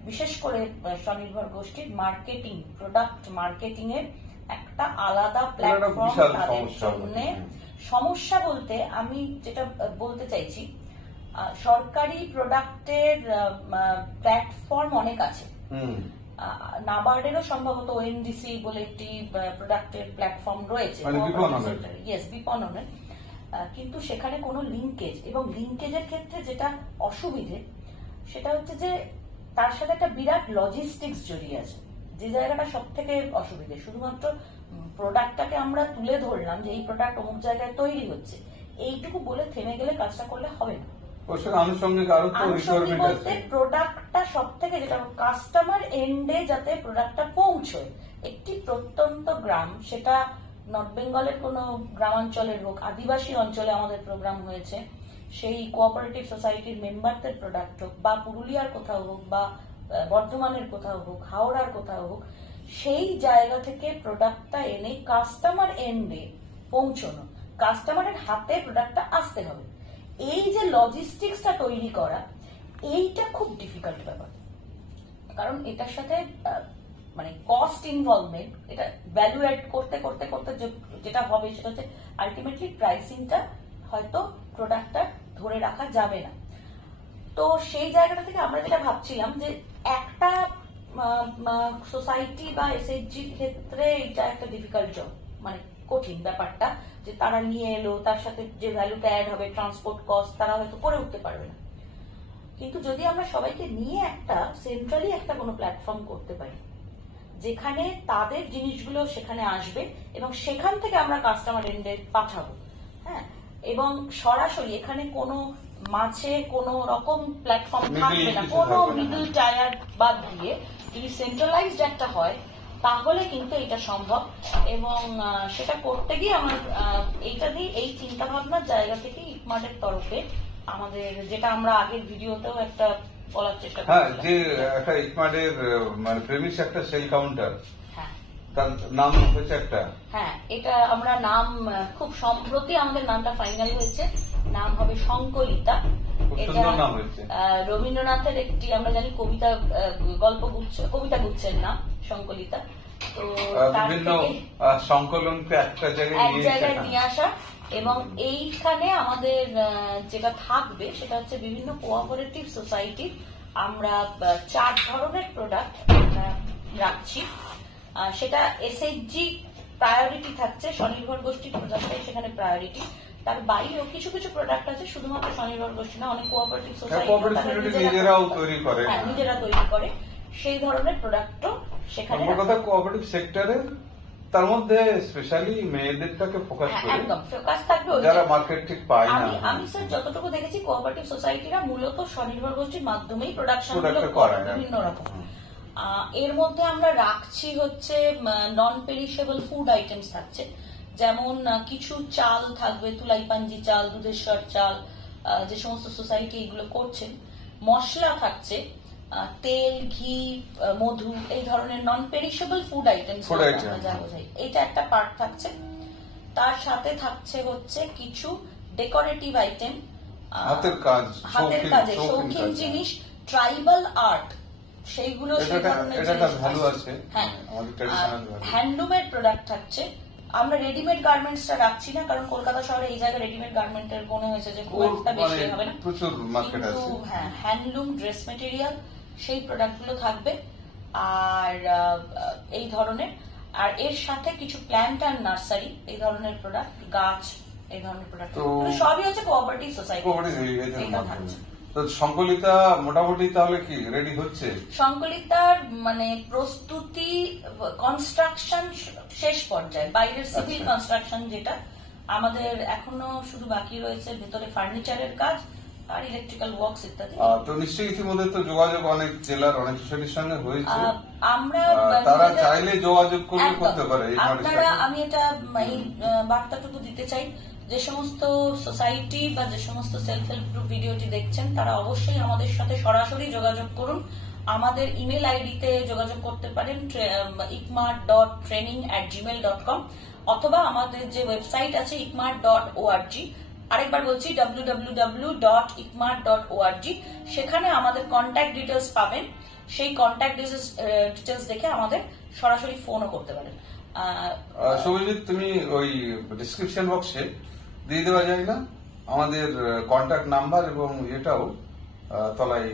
বিশেষ করে স্বনির্ভর গোষ্ঠীর মার্কেটিং, প্রোডাক্ট মার্কেটিং এর একটা আলাদা প্ল্যাটফর্ম তাদের জন্য। সমস্যা বলতে আমি যেটা বলতে চাইছি, সরকারি প্রোডাক্টের প্ল্যাটফর্ম অনেক আছে, নাবার্ডেরও সম্ভবত ওএনডিসি বলে একটি প্রোডাক্টের প্ল্যাটফর্ম রয়েছে, বিপণনের, কিন্তু সেখানে কোনো লিঙ্কেজ, এবং লিঙ্কেজের ক্ষেত্রে যেটা অসুবিধে সেটা হচ্ছে যে তার সাথে একটা বিরাট লজিস্টিক্স জড়িয়ে আছে, যে জায়গাটা সব থেকে অসুবিধে। শুধুমাত্র প্রোডাক্টটাকে আমরা তুলে ধরলাম যে এই প্রোডাক্ট অমুক জায়গায় তৈরি হচ্ছে, এইটুকু বলে থেমে গেলে কাজটা করলে হবে না। ওর সঙ্গে আনুষঙ্গিক আরো তো রিকোয়ারমেন্ট আছে। প্রোডাক্টটা সব থেকে যেটা কাস্টমার এন্ডে যাতে প্রোডাক্টটা পৌঁছয়, একটি প্রত্যন্ত গ্রাম, সেটা নর্থ বেঙ্গলের কোনো গ্রামাঞ্চলের হোক, আদিবাসী অঞ্চলে আমাদের প্রোগ্রাম হয়েছে, সেই কোঅপারেটিভ সোসাইটির মেম্বারদের প্রোডাক্ট হোক, বা পুরুলিয়ার কোথাও হোক, বা বর্ধমানের কোথাও হোক, হাওড়ার কোথাও হোক, সেই জায়গা থেকে প্রোডাক্টটা এনে কাস্টমার এন্ডে পৌঁছানো, কাস্টমারের হাতে প্রোডাক্টটা আসতে হবে। এই যে লজিস্টিক্সটা তৈরি করা, এইটা খুব ডিফিকাল্ট ব্যাপার, কারণ এটার সাথে মানে কস্ট ইনভলভমেন্ট, এটা ভ্যালু অ্যাড করতে করতে করতে যেটা হবে সেটা হচ্ছে আলটিমেটলি প্রাইসিংটা হয়তো প্রোডাক্টটা ধরে রাখা যাবে না। তো সেই জায়গাটা থেকে আমরা যেটা ভাবছিলাম যে একটা সোসাইটি বা এসএইচজির ক্ষেত্রে এটা একটা ডিফিকাল্ট জব, মানে কঠিন ব্যাপারটা, যে তারা নিয়ে এলো, তার সাথে যে ভ্যালুটা অ্যাড হবে, ট্রান্সপোর্ট কস্ট, তারা হয়তো করে উঠতে পারবে না। কিন্তু যদি আমরা সবাইকে নিয়ে একটা সেন্ট্রালি একটা কোনো প্ল্যাটফর্ম করতে পারি, যেখানে তাদের জিনিসগুলো সেখানে আসবে এবং সেখান থেকে আমরা কাস্টমার এন্ডে পাঠাবো, হ্যাঁ, এবং সরাসরি এখানে কোনো মাঝে কোনো রকম প্ল্যাটফর্ম থাকবে না, কোনো মিডল টায়ার বাদ দিয়ে যদি সেন্ট্রালাইজড একটা হয়, তাহলে কিন্তু এটা সম্ভব। এবং সেটা করতে গিয়ে আমার এইটা দিয়ে এই চিন্তা ভাবনার জায়গা থেকে ইকমার্টের তরফে আমাদের, যেটা আমরা আগের ভিডিওতেও একটা বলার চেষ্টা করি, হ্যাঁ, যে একটা ইকমার্টের মানে প্রেমিস একটা সেল কাউন্টার, তার নাম হচ্ছে একটা, হ্যাঁ, এটা আমরা নাম খুব সম্প্রতি আমাদের নামটা ফাইনাল হয়েছে, নাম হবে সংকলিতা। এটা রবীন্দ্রনাথের একটি, আমরা জানি, কবিতা গল্পগুচ্ছ, কবিতা গুচ্ছের নাম সংকলিতা। তো বিভিন্ন সংকলনকে একটা জায়গায় নিয়ে আসা, এবং এইখানে আমাদের যেটা থাকবে সেটা হচ্ছে বিভিন্ন কোঅপারেটিভ সোসাইটির আমরা 4 ধরনের প্রোডাক্ট রাখছি। সেটা এসএইচজি প্রায়োরিটি থাকছে, স্বনির্ভর গোষ্ঠীর প্রোডাক্টটাই সেখানে প্রায়োরিটি। তার বাইরেও কিছু কিছু প্রোডাক্ট আছে শুধুমাত্র স্বনির্ভর গোষ্ঠী না, অনেক কোঅপারেটিভ সোসাইটি নিজেরাও তৈরি করে, নিজেরা তৈরি করে, সেই ধরনের প্রোডাক্টও সেখানে। কোঅপারেটিভ সেক্টরে তার মধ্যে স্পেশালি মেয়েদেরটাকে ফোকাস করে, একদম ফোকাস থাকবে যারা মার্কেট ঠিক পায় না। আমি স্যার যতটুকু দেখেছি কোঅপারেটিভ সোসাইটিরা মূলত স্বনির্ভর গোষ্ঠীর মাধ্যমেই প্রোডাকশনগুলো করে বিভিন্ন রকম। এর মধ্যে আমরা রাখছি হচ্ছে নন পেরিশেবল ফুড আইটেমস থাকছে, যেমন কিছু চাল থাকবে, তুলাইপাঞ্জি চাল, দুধেশ্বর চাল, যে সমস্ত সোসাইটি এগুলো করছেন। মশলা থাকছে, তেল, ঘি, মধু, এই ধরনের নন পেরিশেবল ফুড আইটেমস যা বোঝাই, এইটা একটা পার্ট থাকছে। তার সাথে থাকছে হচ্ছে কিছু ডেকোরেটিভ আইটেম, হাতের কাজে শৌখিন জিনিস, ট্রাইবাল আর্ট, সেইগুলো সেই ধরনের হ্যান্ডলুমের প্রোডাক্ট থাকছে। আমরা রেডিমেড গার্মেন্টসটা রাখছি না, কারণ কলকাতা শহরে এই জায়গায় রেডিমেড গার্মেন্টের মনে হয়েছে যে খুব একটা বেশি হবে না, প্রচুর মার্কেট আছে। হ্যাঁ, হ্যান্ডলুম, ড্রেস মেটেরিয়াল, সেই প্রোডাক্টগুলো থাকবে। আর এই ধরনের, আর এর সাথে কিছু প্ল্যান্ট অ্যান্ড নার্সারি, এই ধরনের প্রোডাক্ট, গাছ, এই ধরনের প্রোডাক্ট, সবই হচ্ছে কোঅপারেটিভ সোসাইটি। তো সংকলিতা মোটামুটি তাহলে কি রেডি হচ্ছে? সংকলিতার মানে প্রস্তুতি, কনস্ট্রাকশন শেষ পর্যায়ে, বাইরের সিভিল কনস্ট্রাকশন যেটা আমাদের এখনো শুধু বাকি রয়েছে, ভেতরে ফার্নিচারের কাজ আর ইলেকট্রিক্যাল ওয়ার্কস ইত্যাদি। তো নিশ্চয়ই ইতিমধ্যে তো যোগাযোগ অনেক জেলার অনেক সোসাইটির সঙ্গে হয়েছে, আমরা তারা চাইলে যোগাযোগ করতে পারে। আপনারা, আমি এটা এই বার্তাটুকু দিতে চাই, যে সমস্ত সোসাইটি বা যে সমস্ত সেলফ হেল্প গ্রুপ ভিডিওটি দেখছেন, তারা অবশ্যই আমাদের সাথে সরাসরি যোগাযোগ করুন। আমাদের ইমেল আইডিতে যোগাযোগ করতে পারেন ikmart.training@gmail.com, অথবা আমাদের যে ওয়েবসাইট আছে ikmart.org, আরেকবার বলছি www.ikmart.org, সেখানে আমাদের কন্ট্যাক্ট ডিটেলস পাবেন। সেই কন্ট্যাক্ট ডিটেলস দেখে আমাদের সরাসরি ফোনও করতে পারেন। সৌভিজিৎ, তুমি ওই ডিসক্রিপশন বক্সে দিয়ে দেওয়া যায় না আমাদের কন্ট্যাক্ট নাম্বার এবং এটাও তলায়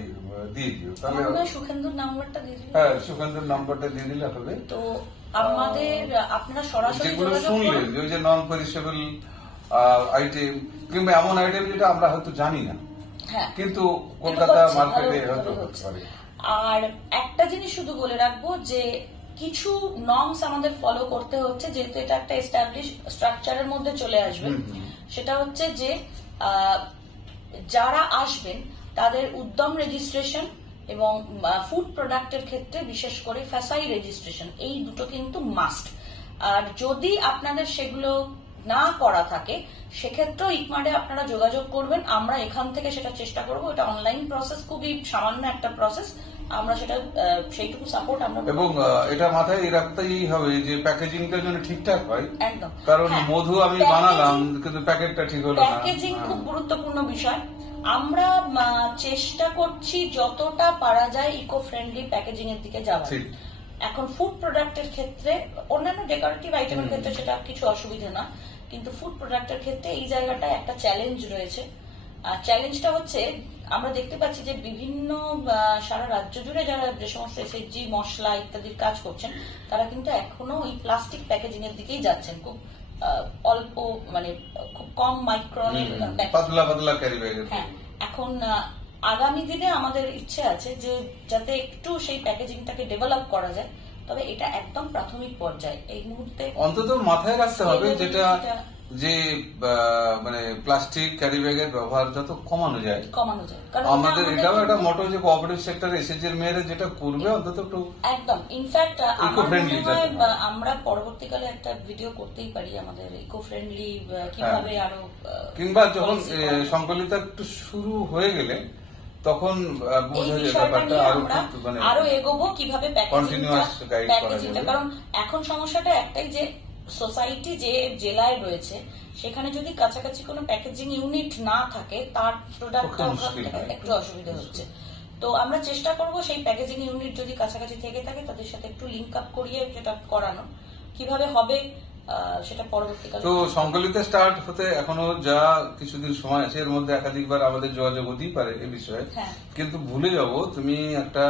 দিয়ে দিও, তাহলে সুখেন্দুর নাম্বারটা দিয়ে দিলে। হ্যাঁ, সুখেন্দুর নাম্বারটা দিয়ে দিলে হবে। তো আমাদের, আপনারা সরাসরি যেগুলো শুনলেন, ওই যে নন পেরিশেবল আইটেম কিংবা এমন আইটেম যেটা আমরা হয়তো জানি না, কিন্তু কলকাতা মার্কেটে হয়তো হতে পারে। আর একটা জিনিস শুধু বলে রাখবো, যে কিছু নর্মস আমাদের ফলো করতে হচ্ছে, যেহেতু এটা একটা এস্টাবলিশ স্ট্রাকচারের মধ্যে চলে আসবে। সেটা হচ্ছে যে যারা আসবেন তাদের উদ্যম রেজিস্ট্রেশন এবং ফুড প্রোডাক্টের ক্ষেত্রে বিশেষ করে ফ্যাসাই রেজিস্ট্রেশন, এই দুটো কিন্তু মাস্ট। আর যদি আপনাদের সেগুলো না করা থাকে সেক্ষেত্রেও ইকমার্টে আপনারা যোগাযোগ করবেন। আমরা এখান থেকে সেটা চেষ্টা করব। এটা অনলাইন প্রসেস, খুবই সামান্য একটা প্রসেস, আমরা সেটা সেইটুকু সাপোর্ট আমরা এবং এটা মাথায় রাখতেই হবে যে প্যাকেজিংটা যেন ঠিকঠাক হয়। একদম, কারণ মধু আমি বানালাম কিন্তু প্যাকেটটা ঠিক হলো না। প্যাকেজিং খুব গুরুত্বপূর্ণ বিষয়। আমরা চেষ্টা করছি যতটা পারা যায় ইকো ফ্রেন্ডলি প্যাকেজিং এর দিকে যাওয়ার। এখন ফুড প্রোডাক্টের ক্ষেত্রে, অন্যান্য ডেকোরেটিভ আইটেমের ক্ষেত্রে সেটা কিছু অসুবিধা না, কিন্তু ফুড প্রোডাক্টের ক্ষেত্রে এই জায়গাটায় একটা চ্যালেঞ্জ রয়েছে। চ্যালেঞ্জটা হচ্ছে আমরা দেখতে পাচ্ছি যে বিভিন্ন সারা রাজ্য জুড়ে যারা যে সমস্ত এসএইচজি মশলা ইত্যাদির কাজ করছেন তারা কিন্তু এখনো ওই প্লাস্টিক প্যাকেজিং এর দিকেই যাচ্ছেন। খুব অল্প, মানে খুব কম মাইক্রনের, পাতলা পাতলা ক্যারি ব্যাগ। হ্যাঁ, এখন আগামী দিনে আমাদের ইচ্ছে আছে যে যাতে একটু সেই প্যাকেজিংটাকে ডেভেলপ করা যায়, তবে এটা একদম প্রাথমিক পর্যায়ে এই মুহূর্তে অন্তত মাথায় রাখতে হবে যেটা যে মানে প্লাস্টিক ক্যারি ব্যাগের ব্যবহার যত কমানো যায়। আমাদের এটাও একটা মোটো যে কোঅপারেটিভ সেক্টরে এসএইচজি এর মেয়েরা যেটা করবে অন্তত একটু একদম। ইনফ্যাক্ট আমরা পরবর্তীকালে একটা ভিডিও করতেই পারি আমাদের ইকো ফ্রেন্ডলি কিভাবে আরো, কিংবা যখন সংকলিত একটু শুরু হয়ে গেলে তখন বোঝা যায় ব্যাপারটা আরো এগোবো কিভাবে প্যাকেজিংটা। কারণ এখন সমস্যাটা একটাই যে সোসাইটি যে জেলায় রয়েছে সেখানে যদি কাছাকাছি কোনো প্যাকেজিং ইউনিট না থাকে তার প্রোডাক্টটা একটু অসুবিধা হচ্ছে। তো আমরা চেষ্টা করব সেই প্যাকেজিং ইউনিট যদি কাছাকাছি থেকে থাকে তাদের সাথে একটু লিঙ্ক আপ করিয়ে যেটা করানো। কিভাবে হবে সেটা পরবর্তীকালে। তো সংকলিত স্টার্ট হতে এখনো যা কিছুদিন সময় আছে, এর মধ্যে একাধিকবার আমাদের যোগাযোগ হতেই পারে এ বিষয়ে। কিন্তু ভুলে যাব, তুমি একটা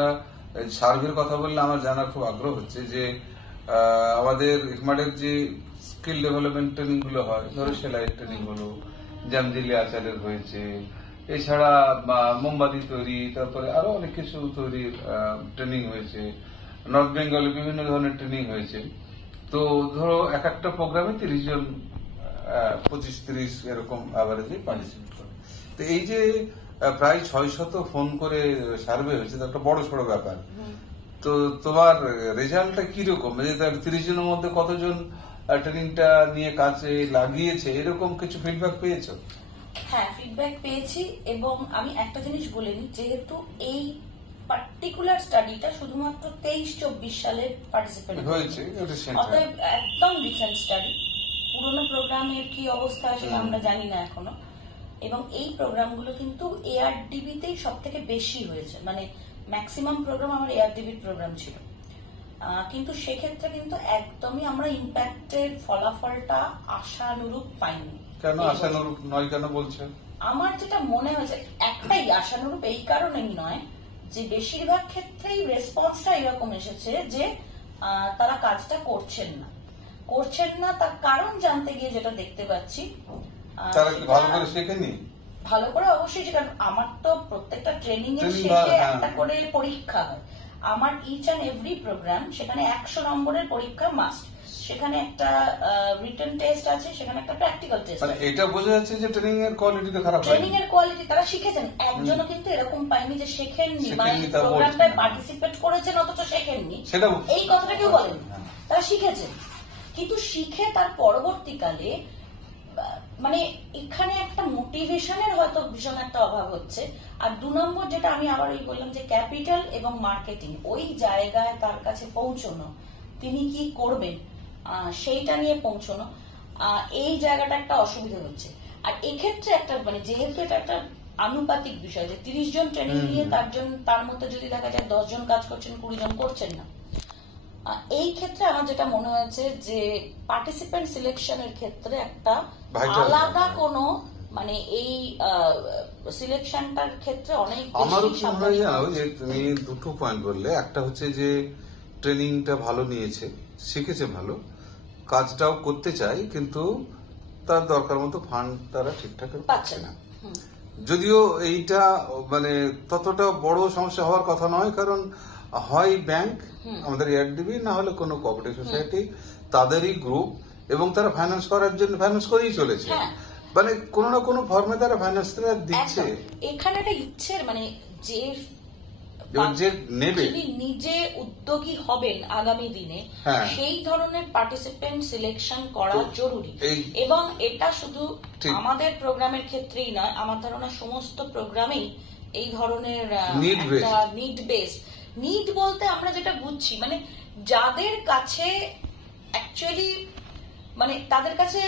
সার্ভের কথা বললে আমার জানার খুব আগ্রহ হচ্ছে যে আমাদের ইকমার্টের যে স্কিল ডেভেলপমেন্ট ট্রেনিং গুলো হয়, ধরো সেলাই ট্রেনিং হলো, জামজিলি আচারের হয়েছে, এছাড়া মোমবাতি তৈরি, তারপরে আরো অনেক কিছু তৈরির ট্রেনিং হয়েছে, নর্থ বেঙ্গলে বিভিন্ন ধরনের ট্রেনিং হয়েছে। তো ধরো এক একটা প্রোগ্রামে 30 জন 25-30 এরকম অ্যাভারেজে পার্টিসিপেট করে। তো এই যে প্রায় 600 ফোন করে সার্ভে হয়েছে, একটা বড় সড়ো ব্যাপার। তো তোমার রেজাল্টটা কিরকম, 30 জনের মধ্যে কতজন ট্রেনিংটা নিয়ে কাজে লাগিয়েছে, এরকম কিছু ফিডব্যাক পেয়েছো? হ্যাঁ, ফিডব্যাক পেয়েছি। এবং আমি একটা জিনিস বলে নিই, যেহেতু এই পার্টিকুলার স্টাডিটা শুধুমাত্র 23-24 সালের পার্টিসিপেন্ট হয়েছে, অতএব একদম রিসেন্ট স্টাডি। পুরোনো প্রোগ্রামের কি অবস্থা সেটা আমরা জানি না এখনো। এবং এই প্রোগ্রামগুলো কিন্তু এআরডিবিতেই সব থেকে বেশি হয়েছে, মানে ম্যাক্সিমাম প্রোগ্রাম আমার এআরডিবির প্রোগ্রাম ছিল। কিন্তু সেক্ষেত্রে কিন্তু একদমই আমরা ইম্প্যাক্টের ফলাফলটা আশানুরূপ পাইনি। কেন আশানুরূপ নয় কেন বলছেন? আমার যেটা মনে হয়েছে, একটাই আশানুরূপ এই কারণেই নয় যে বেশিরভাগ ক্ষেত্রেই রেসপন্সটা এরকম এসেছে যে তারা কাজটা করছেন না। তার কারণ জানতে গিয়ে যেটা দেখতে পাচ্ছি, তারা ভালো করে শেখেনি। ভালো করে অবশ্যই, কারণ আমার তো প্রত্যেকটা ট্রেনিং এর শেষে একটা করে পরীক্ষা হয়। আমার ইচ অ্যান্ড এভরি প্রোগ্রাম, সেখানে 100 নম্বরের পরীক্ষা মাস্ট। সেখানে একটা রিটেন টেস্ট আছে, সেখানে একটা প্র্যাকটিক্যাল টেস্ট আছে। এটা বোঝা যাচ্ছে যে ট্রেনিং এর কোয়ালিটিটা খারাপ। ট্রেনিং এর কোয়ালিটি তারা শিখেছেন, একজনও কিন্তু এরকম পাইনি যে শেখেননি বা প্রোগ্রামটায় পার্টিসিপেট করেছেন অথচ শেখেননি, এই কথাটা কেউ বলেন। তারা শিখেছেন, কিন্তু শিখে তার পরবর্তীকালে মানে এখানে একটা মোটিভেশনের হয়তো ভীষণ একটা অভাব হচ্ছে। আর 2 নম্বর যেটা আমি আবার বললাম যে ক্যাপিটাল এবং মার্কেটিং, ওই জায়গায় তার কাছে পৌঁছানো, তিনি কি করবেন সেইটা নিয়ে পৌঁছানো, এই জায়গাটা একটা অসুবিধা হচ্ছে। আর এক্ষেত্রে একটা মানে যেহেতু এটা একটা আনুপাতিক বিষয় যে 30 জন ট্রেনিং নিয়ে তার মধ্যে যদি দেখা যায় 10 জন কাজ করছেন, 20 জন করছেন না, এই ক্ষেত্রে আমার যেটা মনে হয়েছে যে পার্টিসিপেন্ট সিলেকশনের ক্ষেত্রে একটা আলাদা কোনো মানে এই সিলেকশনটার ক্ষেত্রে অনেক আমার মনে হয় জানো যে তুমি দুটো পয়েন্ট বললে, একটা হচ্ছে যে ট্রেনিংটা ভালো নিয়েছে, শিখেছে ভালো, কাজটাও করতে চাই, কিন্তু তার দরকার মতো ফান্ড তারা ঠিকঠাক পাচ্ছে না। যদিও এইটা মানে ততটা বড় সমস্যা হওয়ার কথা নয়, কারণ হয় ব্যাংক, আমাদের এআরডিবি, না হলে কোনো কোঅপারেটিভ সোসাইটি, তাদেরই গ্রুপ, এবং তারা ফাইন্যান্স করার জন্য ফাইন্যান্স করেই চলেছে। মানে কোনো না কোনো ফর্মে তারা ফাইন্যান্স দিচ্ছে। এখানে একটা ইচ্ছের মানে যে নেবে, যিনি নিজে উদ্যোগী হবেন আগামী দিনে, সেই ধরনের পার্টিসিপেন্ট সিলেকশন করা জরুরি। এবং এটা শুধু আমাদের প্রোগ্রামের ক্ষেত্রেই নয়, আমার ধারণা সমস্ত প্রোগ্রামেই এই ধরনের নিড বেসড। নিড বলতে আমরা যেটা বুঝছি মানে যাদের কাছে অ্যাকচুয়ালি মানে তাদের কাছে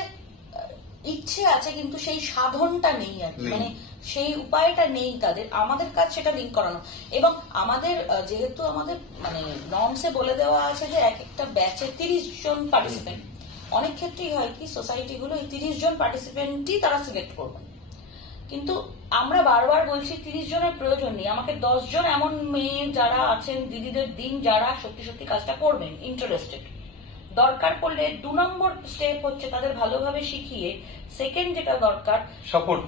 ইচ্ছে আছে কিন্তু সেই সাধনটা নেই আর কি, মানে সেই উপায়টা নেই তাদের, আমাদের কাজ সেটা লিঙ্ক করানো। এবং আমাদের যেহেতু আমাদের মানে নর্মসে বলে দেওয়া আছে যে এক একটা ব্যাচে 30 জন পার্টিসিপেন্ট, অনেক ক্ষেত্রেই হয় কি সোসাইটি গুলো এই 30 জন পার্টিসিপেন্টই তারা সিলেক্ট করবে, কিন্তু আমরা বারবার বলছি 30 জনের প্রয়োজন নেই, আমাকে 10 জন এমন মেয়ে যারা আছেন দিদিদের দিন যারা সত্যি সত্যি কাজটা করবেন, ইন্টারেস্টেড। দরকার পড়লে 2 নম্বর স্টেপ হচ্ছে তাদের ভালোভাবে শিখিয়ে, সেকেন্ড যেটা দরকার সাপোর্ট,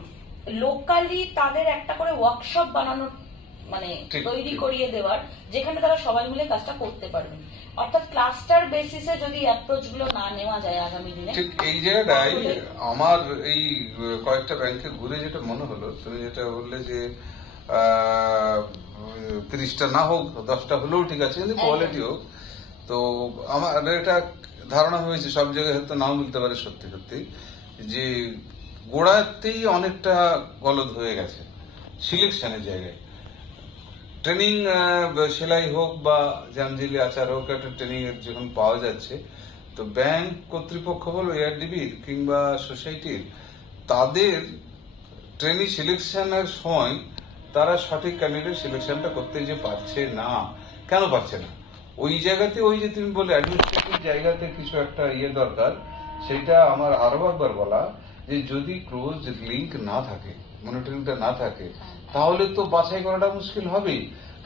লোকালি তাদের একটা করে ওয়ার্কশপ বানানোর মানে তৈরি করিয়ে দেওয়ার, যেখানে তারা সবাই মিলে কাজটা করতে পারবেন। অর্থাৎ ক্লাস্টার বেসিসে যদি অ্যাপ্রোচ গুলো না নেওয়া যায় আগামী দিনে। ঠিক এই জায়গাটাই আমার এই কয়েকটা ব্যাংকে ঘুরে যেটা মনে হলো, তুমি যেটা বললে যে 30টা না হোক 10টা হলেও ঠিক আছে, কিন্তু কোয়ালিটি হোক। তো আমার এটা ধারণা হয়েছে সব জায়গায় হয়তো নাও মিলতে পারে, সত্যি সত্যি যে গোড়াতেই অনেকটা গলদ হয়ে গেছে সিলেকশনের জায়গায়। ট্রেনিং সেলাই হোক বা জামজিলি আচার হোক, একটা ট্রেনিং এর যখন পাওয়া যাচ্ছে, তো ব্যাংক কর্তৃপক্ষ বলো, এআরডিবির কিংবা সোসাইটির, তাদের ট্রেনিং সিলেকশনের সময় তারা সঠিক ক্যান্ডিডেট সিলেকশনটা করতে যে পারছে না। কেন পারছে না? ওই জায়গাতে ওই যে তুমি বলে অ্যাডমিনিস্ট্রেটিভ জায়গাতে কিছু একটা দরকার, সেটা আমার আরো একবার বলা যে যদি ক্লোজ লিঙ্ক না থাকে, মনিটরিংটা না থাকে, তাহলে তো বাছাই করাটা মুশকিল হবেই।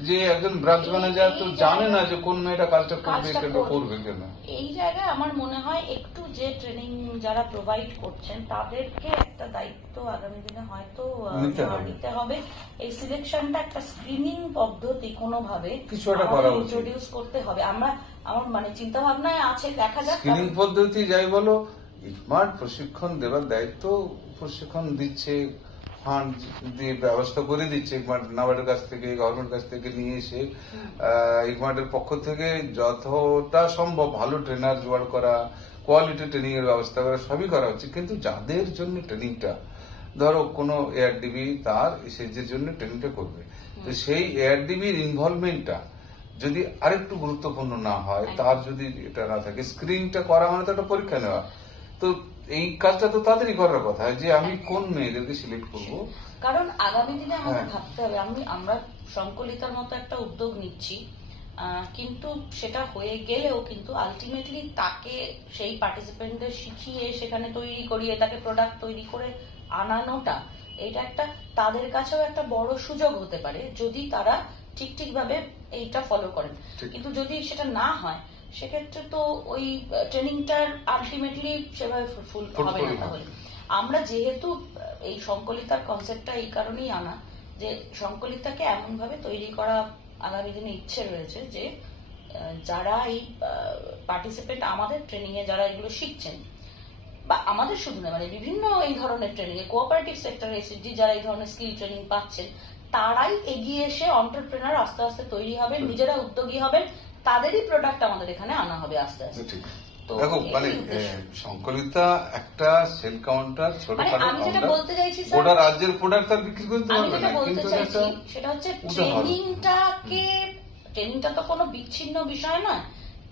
যে একজন ব্রাঞ্চ ম্যানেজার তো জানে না যে কোন মেয়েটা কাজটা করবে কেন। এই জায়গায় আমার মনে হয় একটু যে ট্রেনিং যারা প্রোভাইড করছেন তাদেরকে একটা দায়িত্ব আগামী দিনে হয়তো নিতে হবে। এই সিলেকশনটা একটা স্ক্রিনিং পদ্ধতি কোনোভাবে ইন্ট্রোডিউস করতে হবে। আমার মানে চিন্তা ভাবনায় আছে, দেখা যাক। স্ক্রিনিং পদ্ধতি যাই বলো, স্মার্ট প্রশিক্ষণ দেওয়ার দায়িত্ব, প্রশিক্ষণ দিচ্ছে, ফান্ড দিয়ে ব্যবস্থা করে দিচ্ছে নাবার্ডের কাছ থেকে, গভর্নমেন্ট কাছ থেকে নিয়ে এসে ইকমার্টের পক্ষ থেকে যতটা সম্ভব ভালো ট্রেনার জোগাড় করা, কোয়ালিটি ট্রেনিং এর ব্যবস্থা করা, সবই করা হচ্ছে। কিন্তু যাদের জন্য ট্রেনিংটা, ধরো কোনো এআরডিবি তার এসএসজির জন্য ট্রেনিংটা করবে, তো সেই এআরডিবির ইনভলভমেন্টটা যদি আরেকটু গুরুত্বপূর্ণ না হয়, তার যদি এটা না থাকে, স্ক্রিনটা করা মানে তো একটা পরীক্ষা নেওয়া, তো এই কাজটা তো তাদেরই করার কথা যে আমি কোন মেয়েদেরকে সিলেক্ট করবো। কারণ আগামী দিনে আমাদের ভাবতে হবে, আমরা সংকলিতার মতো একটা উদ্যোগ নিচ্ছি, কিন্তু সেটা হয়ে গেলেও কিন্তু আলটিমেটলি তাকে সেই পার্টিসিপেন্টদের শিখিয়ে সেখানে তৈরি করিয়ে তাকে প্রোডাক্ট তৈরি করে আনানোটা, এটা একটা তাদের কাছেও একটা বড় সুযোগ হতে পারে যদি তারা ঠিক ভাবে এইটা ফলো করেন। কিন্তু যদি সেটা না হয়, সেক্ষেত্রে তো ওই ট্রেনিংটার আলটিমেটলি সেভাবে ফুল হবে না। তাহলে আমরা যেহেতু এই সংকলিতার কনসেপ্টটা এই কারণেই আনা, যে সংকলিতাকে এমন ভাবে তৈরি করা আগামী দিনে ইচ্ছে রয়েছে যে যারা এই পার্টিসিপেন্ট আমাদের ট্রেনিং এ যারা এগুলো শিখছেন, বা আমাদের শুধু না, মানে বিভিন্ন এই ধরনের ট্রেনিং এ কোঅপারেটিভ সেক্টর এসএসজি যারা এই ধরনের স্কিল ট্রেনিং পাচ্ছেন, তারাই এগিয়ে এসে এন্টারপ্রেনার আস্তে আস্তে তৈরি হবেন, নিজেরা উদ্যোগী হবেন, তাদেরই প্রোডাক্ট আমাদের এখানে আনা হবে আস্তে আস্তে। দেখো মানে সংকলিতা একটা সেল কাউন্টার, ছোটখাটো আমি যেটা বলতে চাইছি গোটা রাজ্যের প্রোডাক্ট তার বিক্রি করতে পারবে না, কিন্তু সেটা হচ্ছে ট্রেনিংটা তো কোনো বিচ্ছিন্ন বিষয় নয়,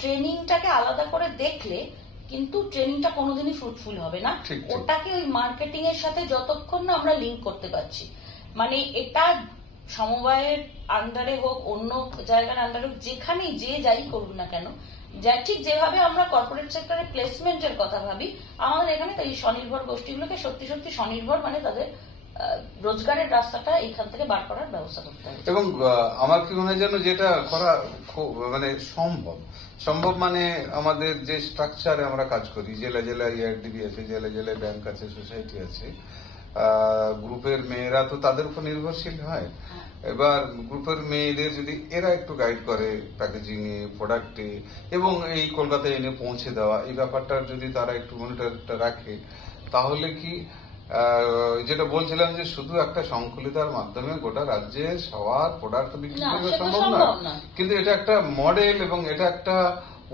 ট্রেনিংটাকে আলাদা করে দেখলে কিন্তু ট্রেনিংটা কোনোদিনই ফ্রুটফুল হবে না। ওটাকে ওই মার্কেটিং এর সাথে যতক্ষণ না আমরা লিঙ্ক করতে পারছি, মানে এটা সমবায়ের আন্ডারে হোক, অন্য জায়গার আন্ডারে হোক, যেখানেই যে যাই করুন না কেন, ঠিক যেভাবে আমরা কর্পোরেট সেক্টরে প্লেসমেন্টের কথা ভাবি, আমাদের এখানে এই স্বনির্ভর গোষ্ঠীগুলোকে সত্যি সত্যি স্বনির্ভর মানে তাদের রোজগারের রাস্তাটা এখান থেকে বার করার ব্যবস্থা করতে হবে। এবং আমার কি মনে হয় যেন যেটা করা মানে সম্ভব মানে আমাদের যে স্ট্রাকচারে আমরা কাজ করি, জেলা জেলায় এআরডিবি আছে, জেলায় জেলায় ব্যাংক আছে, সোসাইটি আছে, গ্রুপের মেয়েরা তো তাদের উপর নির্ভরশীল হয়। এবার গ্রুপের মেয়েদের যদি এরা একটু গাইড করে প্যাকেজিং এ, প্রোডাক্টে এবং এই কলকাতায় এনে পৌঁছে দেওয়া, এই ব্যাপারটা যদি তারা একটু মনিটরটা রাখে, তাহলে কি যেটা বলছিলাম যে শুধু একটা সংকলিতার মাধ্যমে গোটা রাজ্যে সবার প্রোডাক্ট বিক্রি করা সম্ভব না, কিন্তু এটা একটা মডেল এবং এটা একটা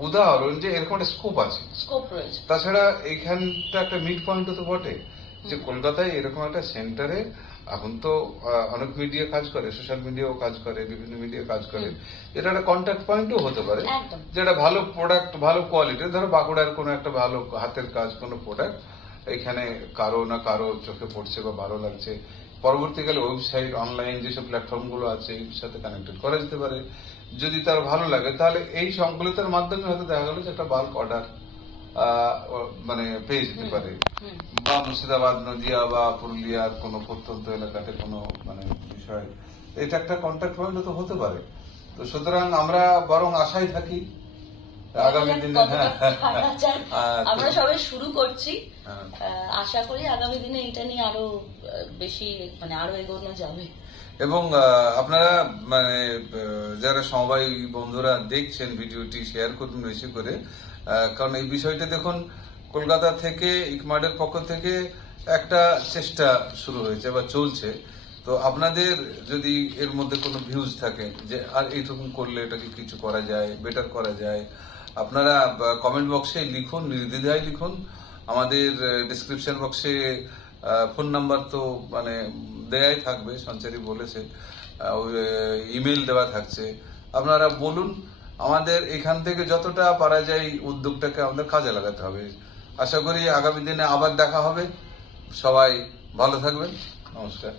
উদাহরণ যে এরকম একটা স্কোপ আছে, স্কোপ রয়েছে। তাছাড়া এইখানটা একটা মিড পয়েন্ট তো বটে যে কলকাতায় এরকম একটা সেন্টারে এখন তো অনেক মিডিয়া কাজ করে, সোশ্যাল মিডিয়াও কাজ করে, বিভিন্ন মিডিয়া কাজ করে, এটা একটা কন্ট্যাক্ট পয়েন্টও হতে পারে যেটা ভালো প্রোডাক্ট, ভালো কোয়ালিটির, ধরো বাঁকুড়ার কোনো একটা ভালো হাতের কাজ কোনো প্রোডাক্ট এখানে কারো না কারো চোখে পড়ছে বা ভালো লাগছে, পরবর্তীকালে ওয়েবসাইট, অনলাইন যেসব প্ল্যাটফর্ম গুলো আছে এর সাথে কানেক্টেড করা যেতে পারে। যদি তার ভালো লাগে তাহলে এই সংকলিতের মাধ্যমে হয়তো দেখা গেল যে একটা বাল্ক অর্ডার মানে পেয়ে যেতে পারে, বা মুর্শিদাবাদ, নদিয়া বা পুরুলিয়ার কোনো প্রত্যন্ত এলাকাতে কোনো মানে বিষয়, এটা একটা কন্ট্যাক্ট পয়েন্ট তো হতে পারে। তো সুতরাং আমরা বরং আশায় থাকি আগামী দিনে। আমরা সবাই শুরু করছি, আশা করি আগামী দিনে এটা নিয়ে আরো বেশি মানে আরো এগোনো যাবে। এবং আপনারা মানে যারা সবাই বন্ধুরা দেখছেন ভিডিওটি শেয়ার করুন বেশি করে, কারণ এই বিষয়টা দেখুন কলকাতা থেকে ইকমার্টের পক্ষ থেকে একটা চেষ্টা শুরু হয়েছে বা চলছে। তো আপনাদের যদি এর মধ্যে কোনো ভিউজ থাকে যে আর এইরকম করলে এটাকে কিছু করা যায়, বেটার করা যায়, আপনারা কমেন্ট বক্সে লিখুন, নির্দ্বিধায় লিখুন। আমাদের ডিসক্রিপশন বক্সে ফোন নাম্বার তো মানে দেয়াই থাকবে, সঞ্চারী বলেছে, ইমেল দেওয়া থাকছে, আপনারা বলুন। আমাদের এখান থেকে যতটা পারা যায় উদ্যোগটাকে আমাদের কাজে লাগাতে হবে। আশা করি আগামী দিনে আবার দেখা হবে। সবাই ভালো থাকবেন। নমস্কার।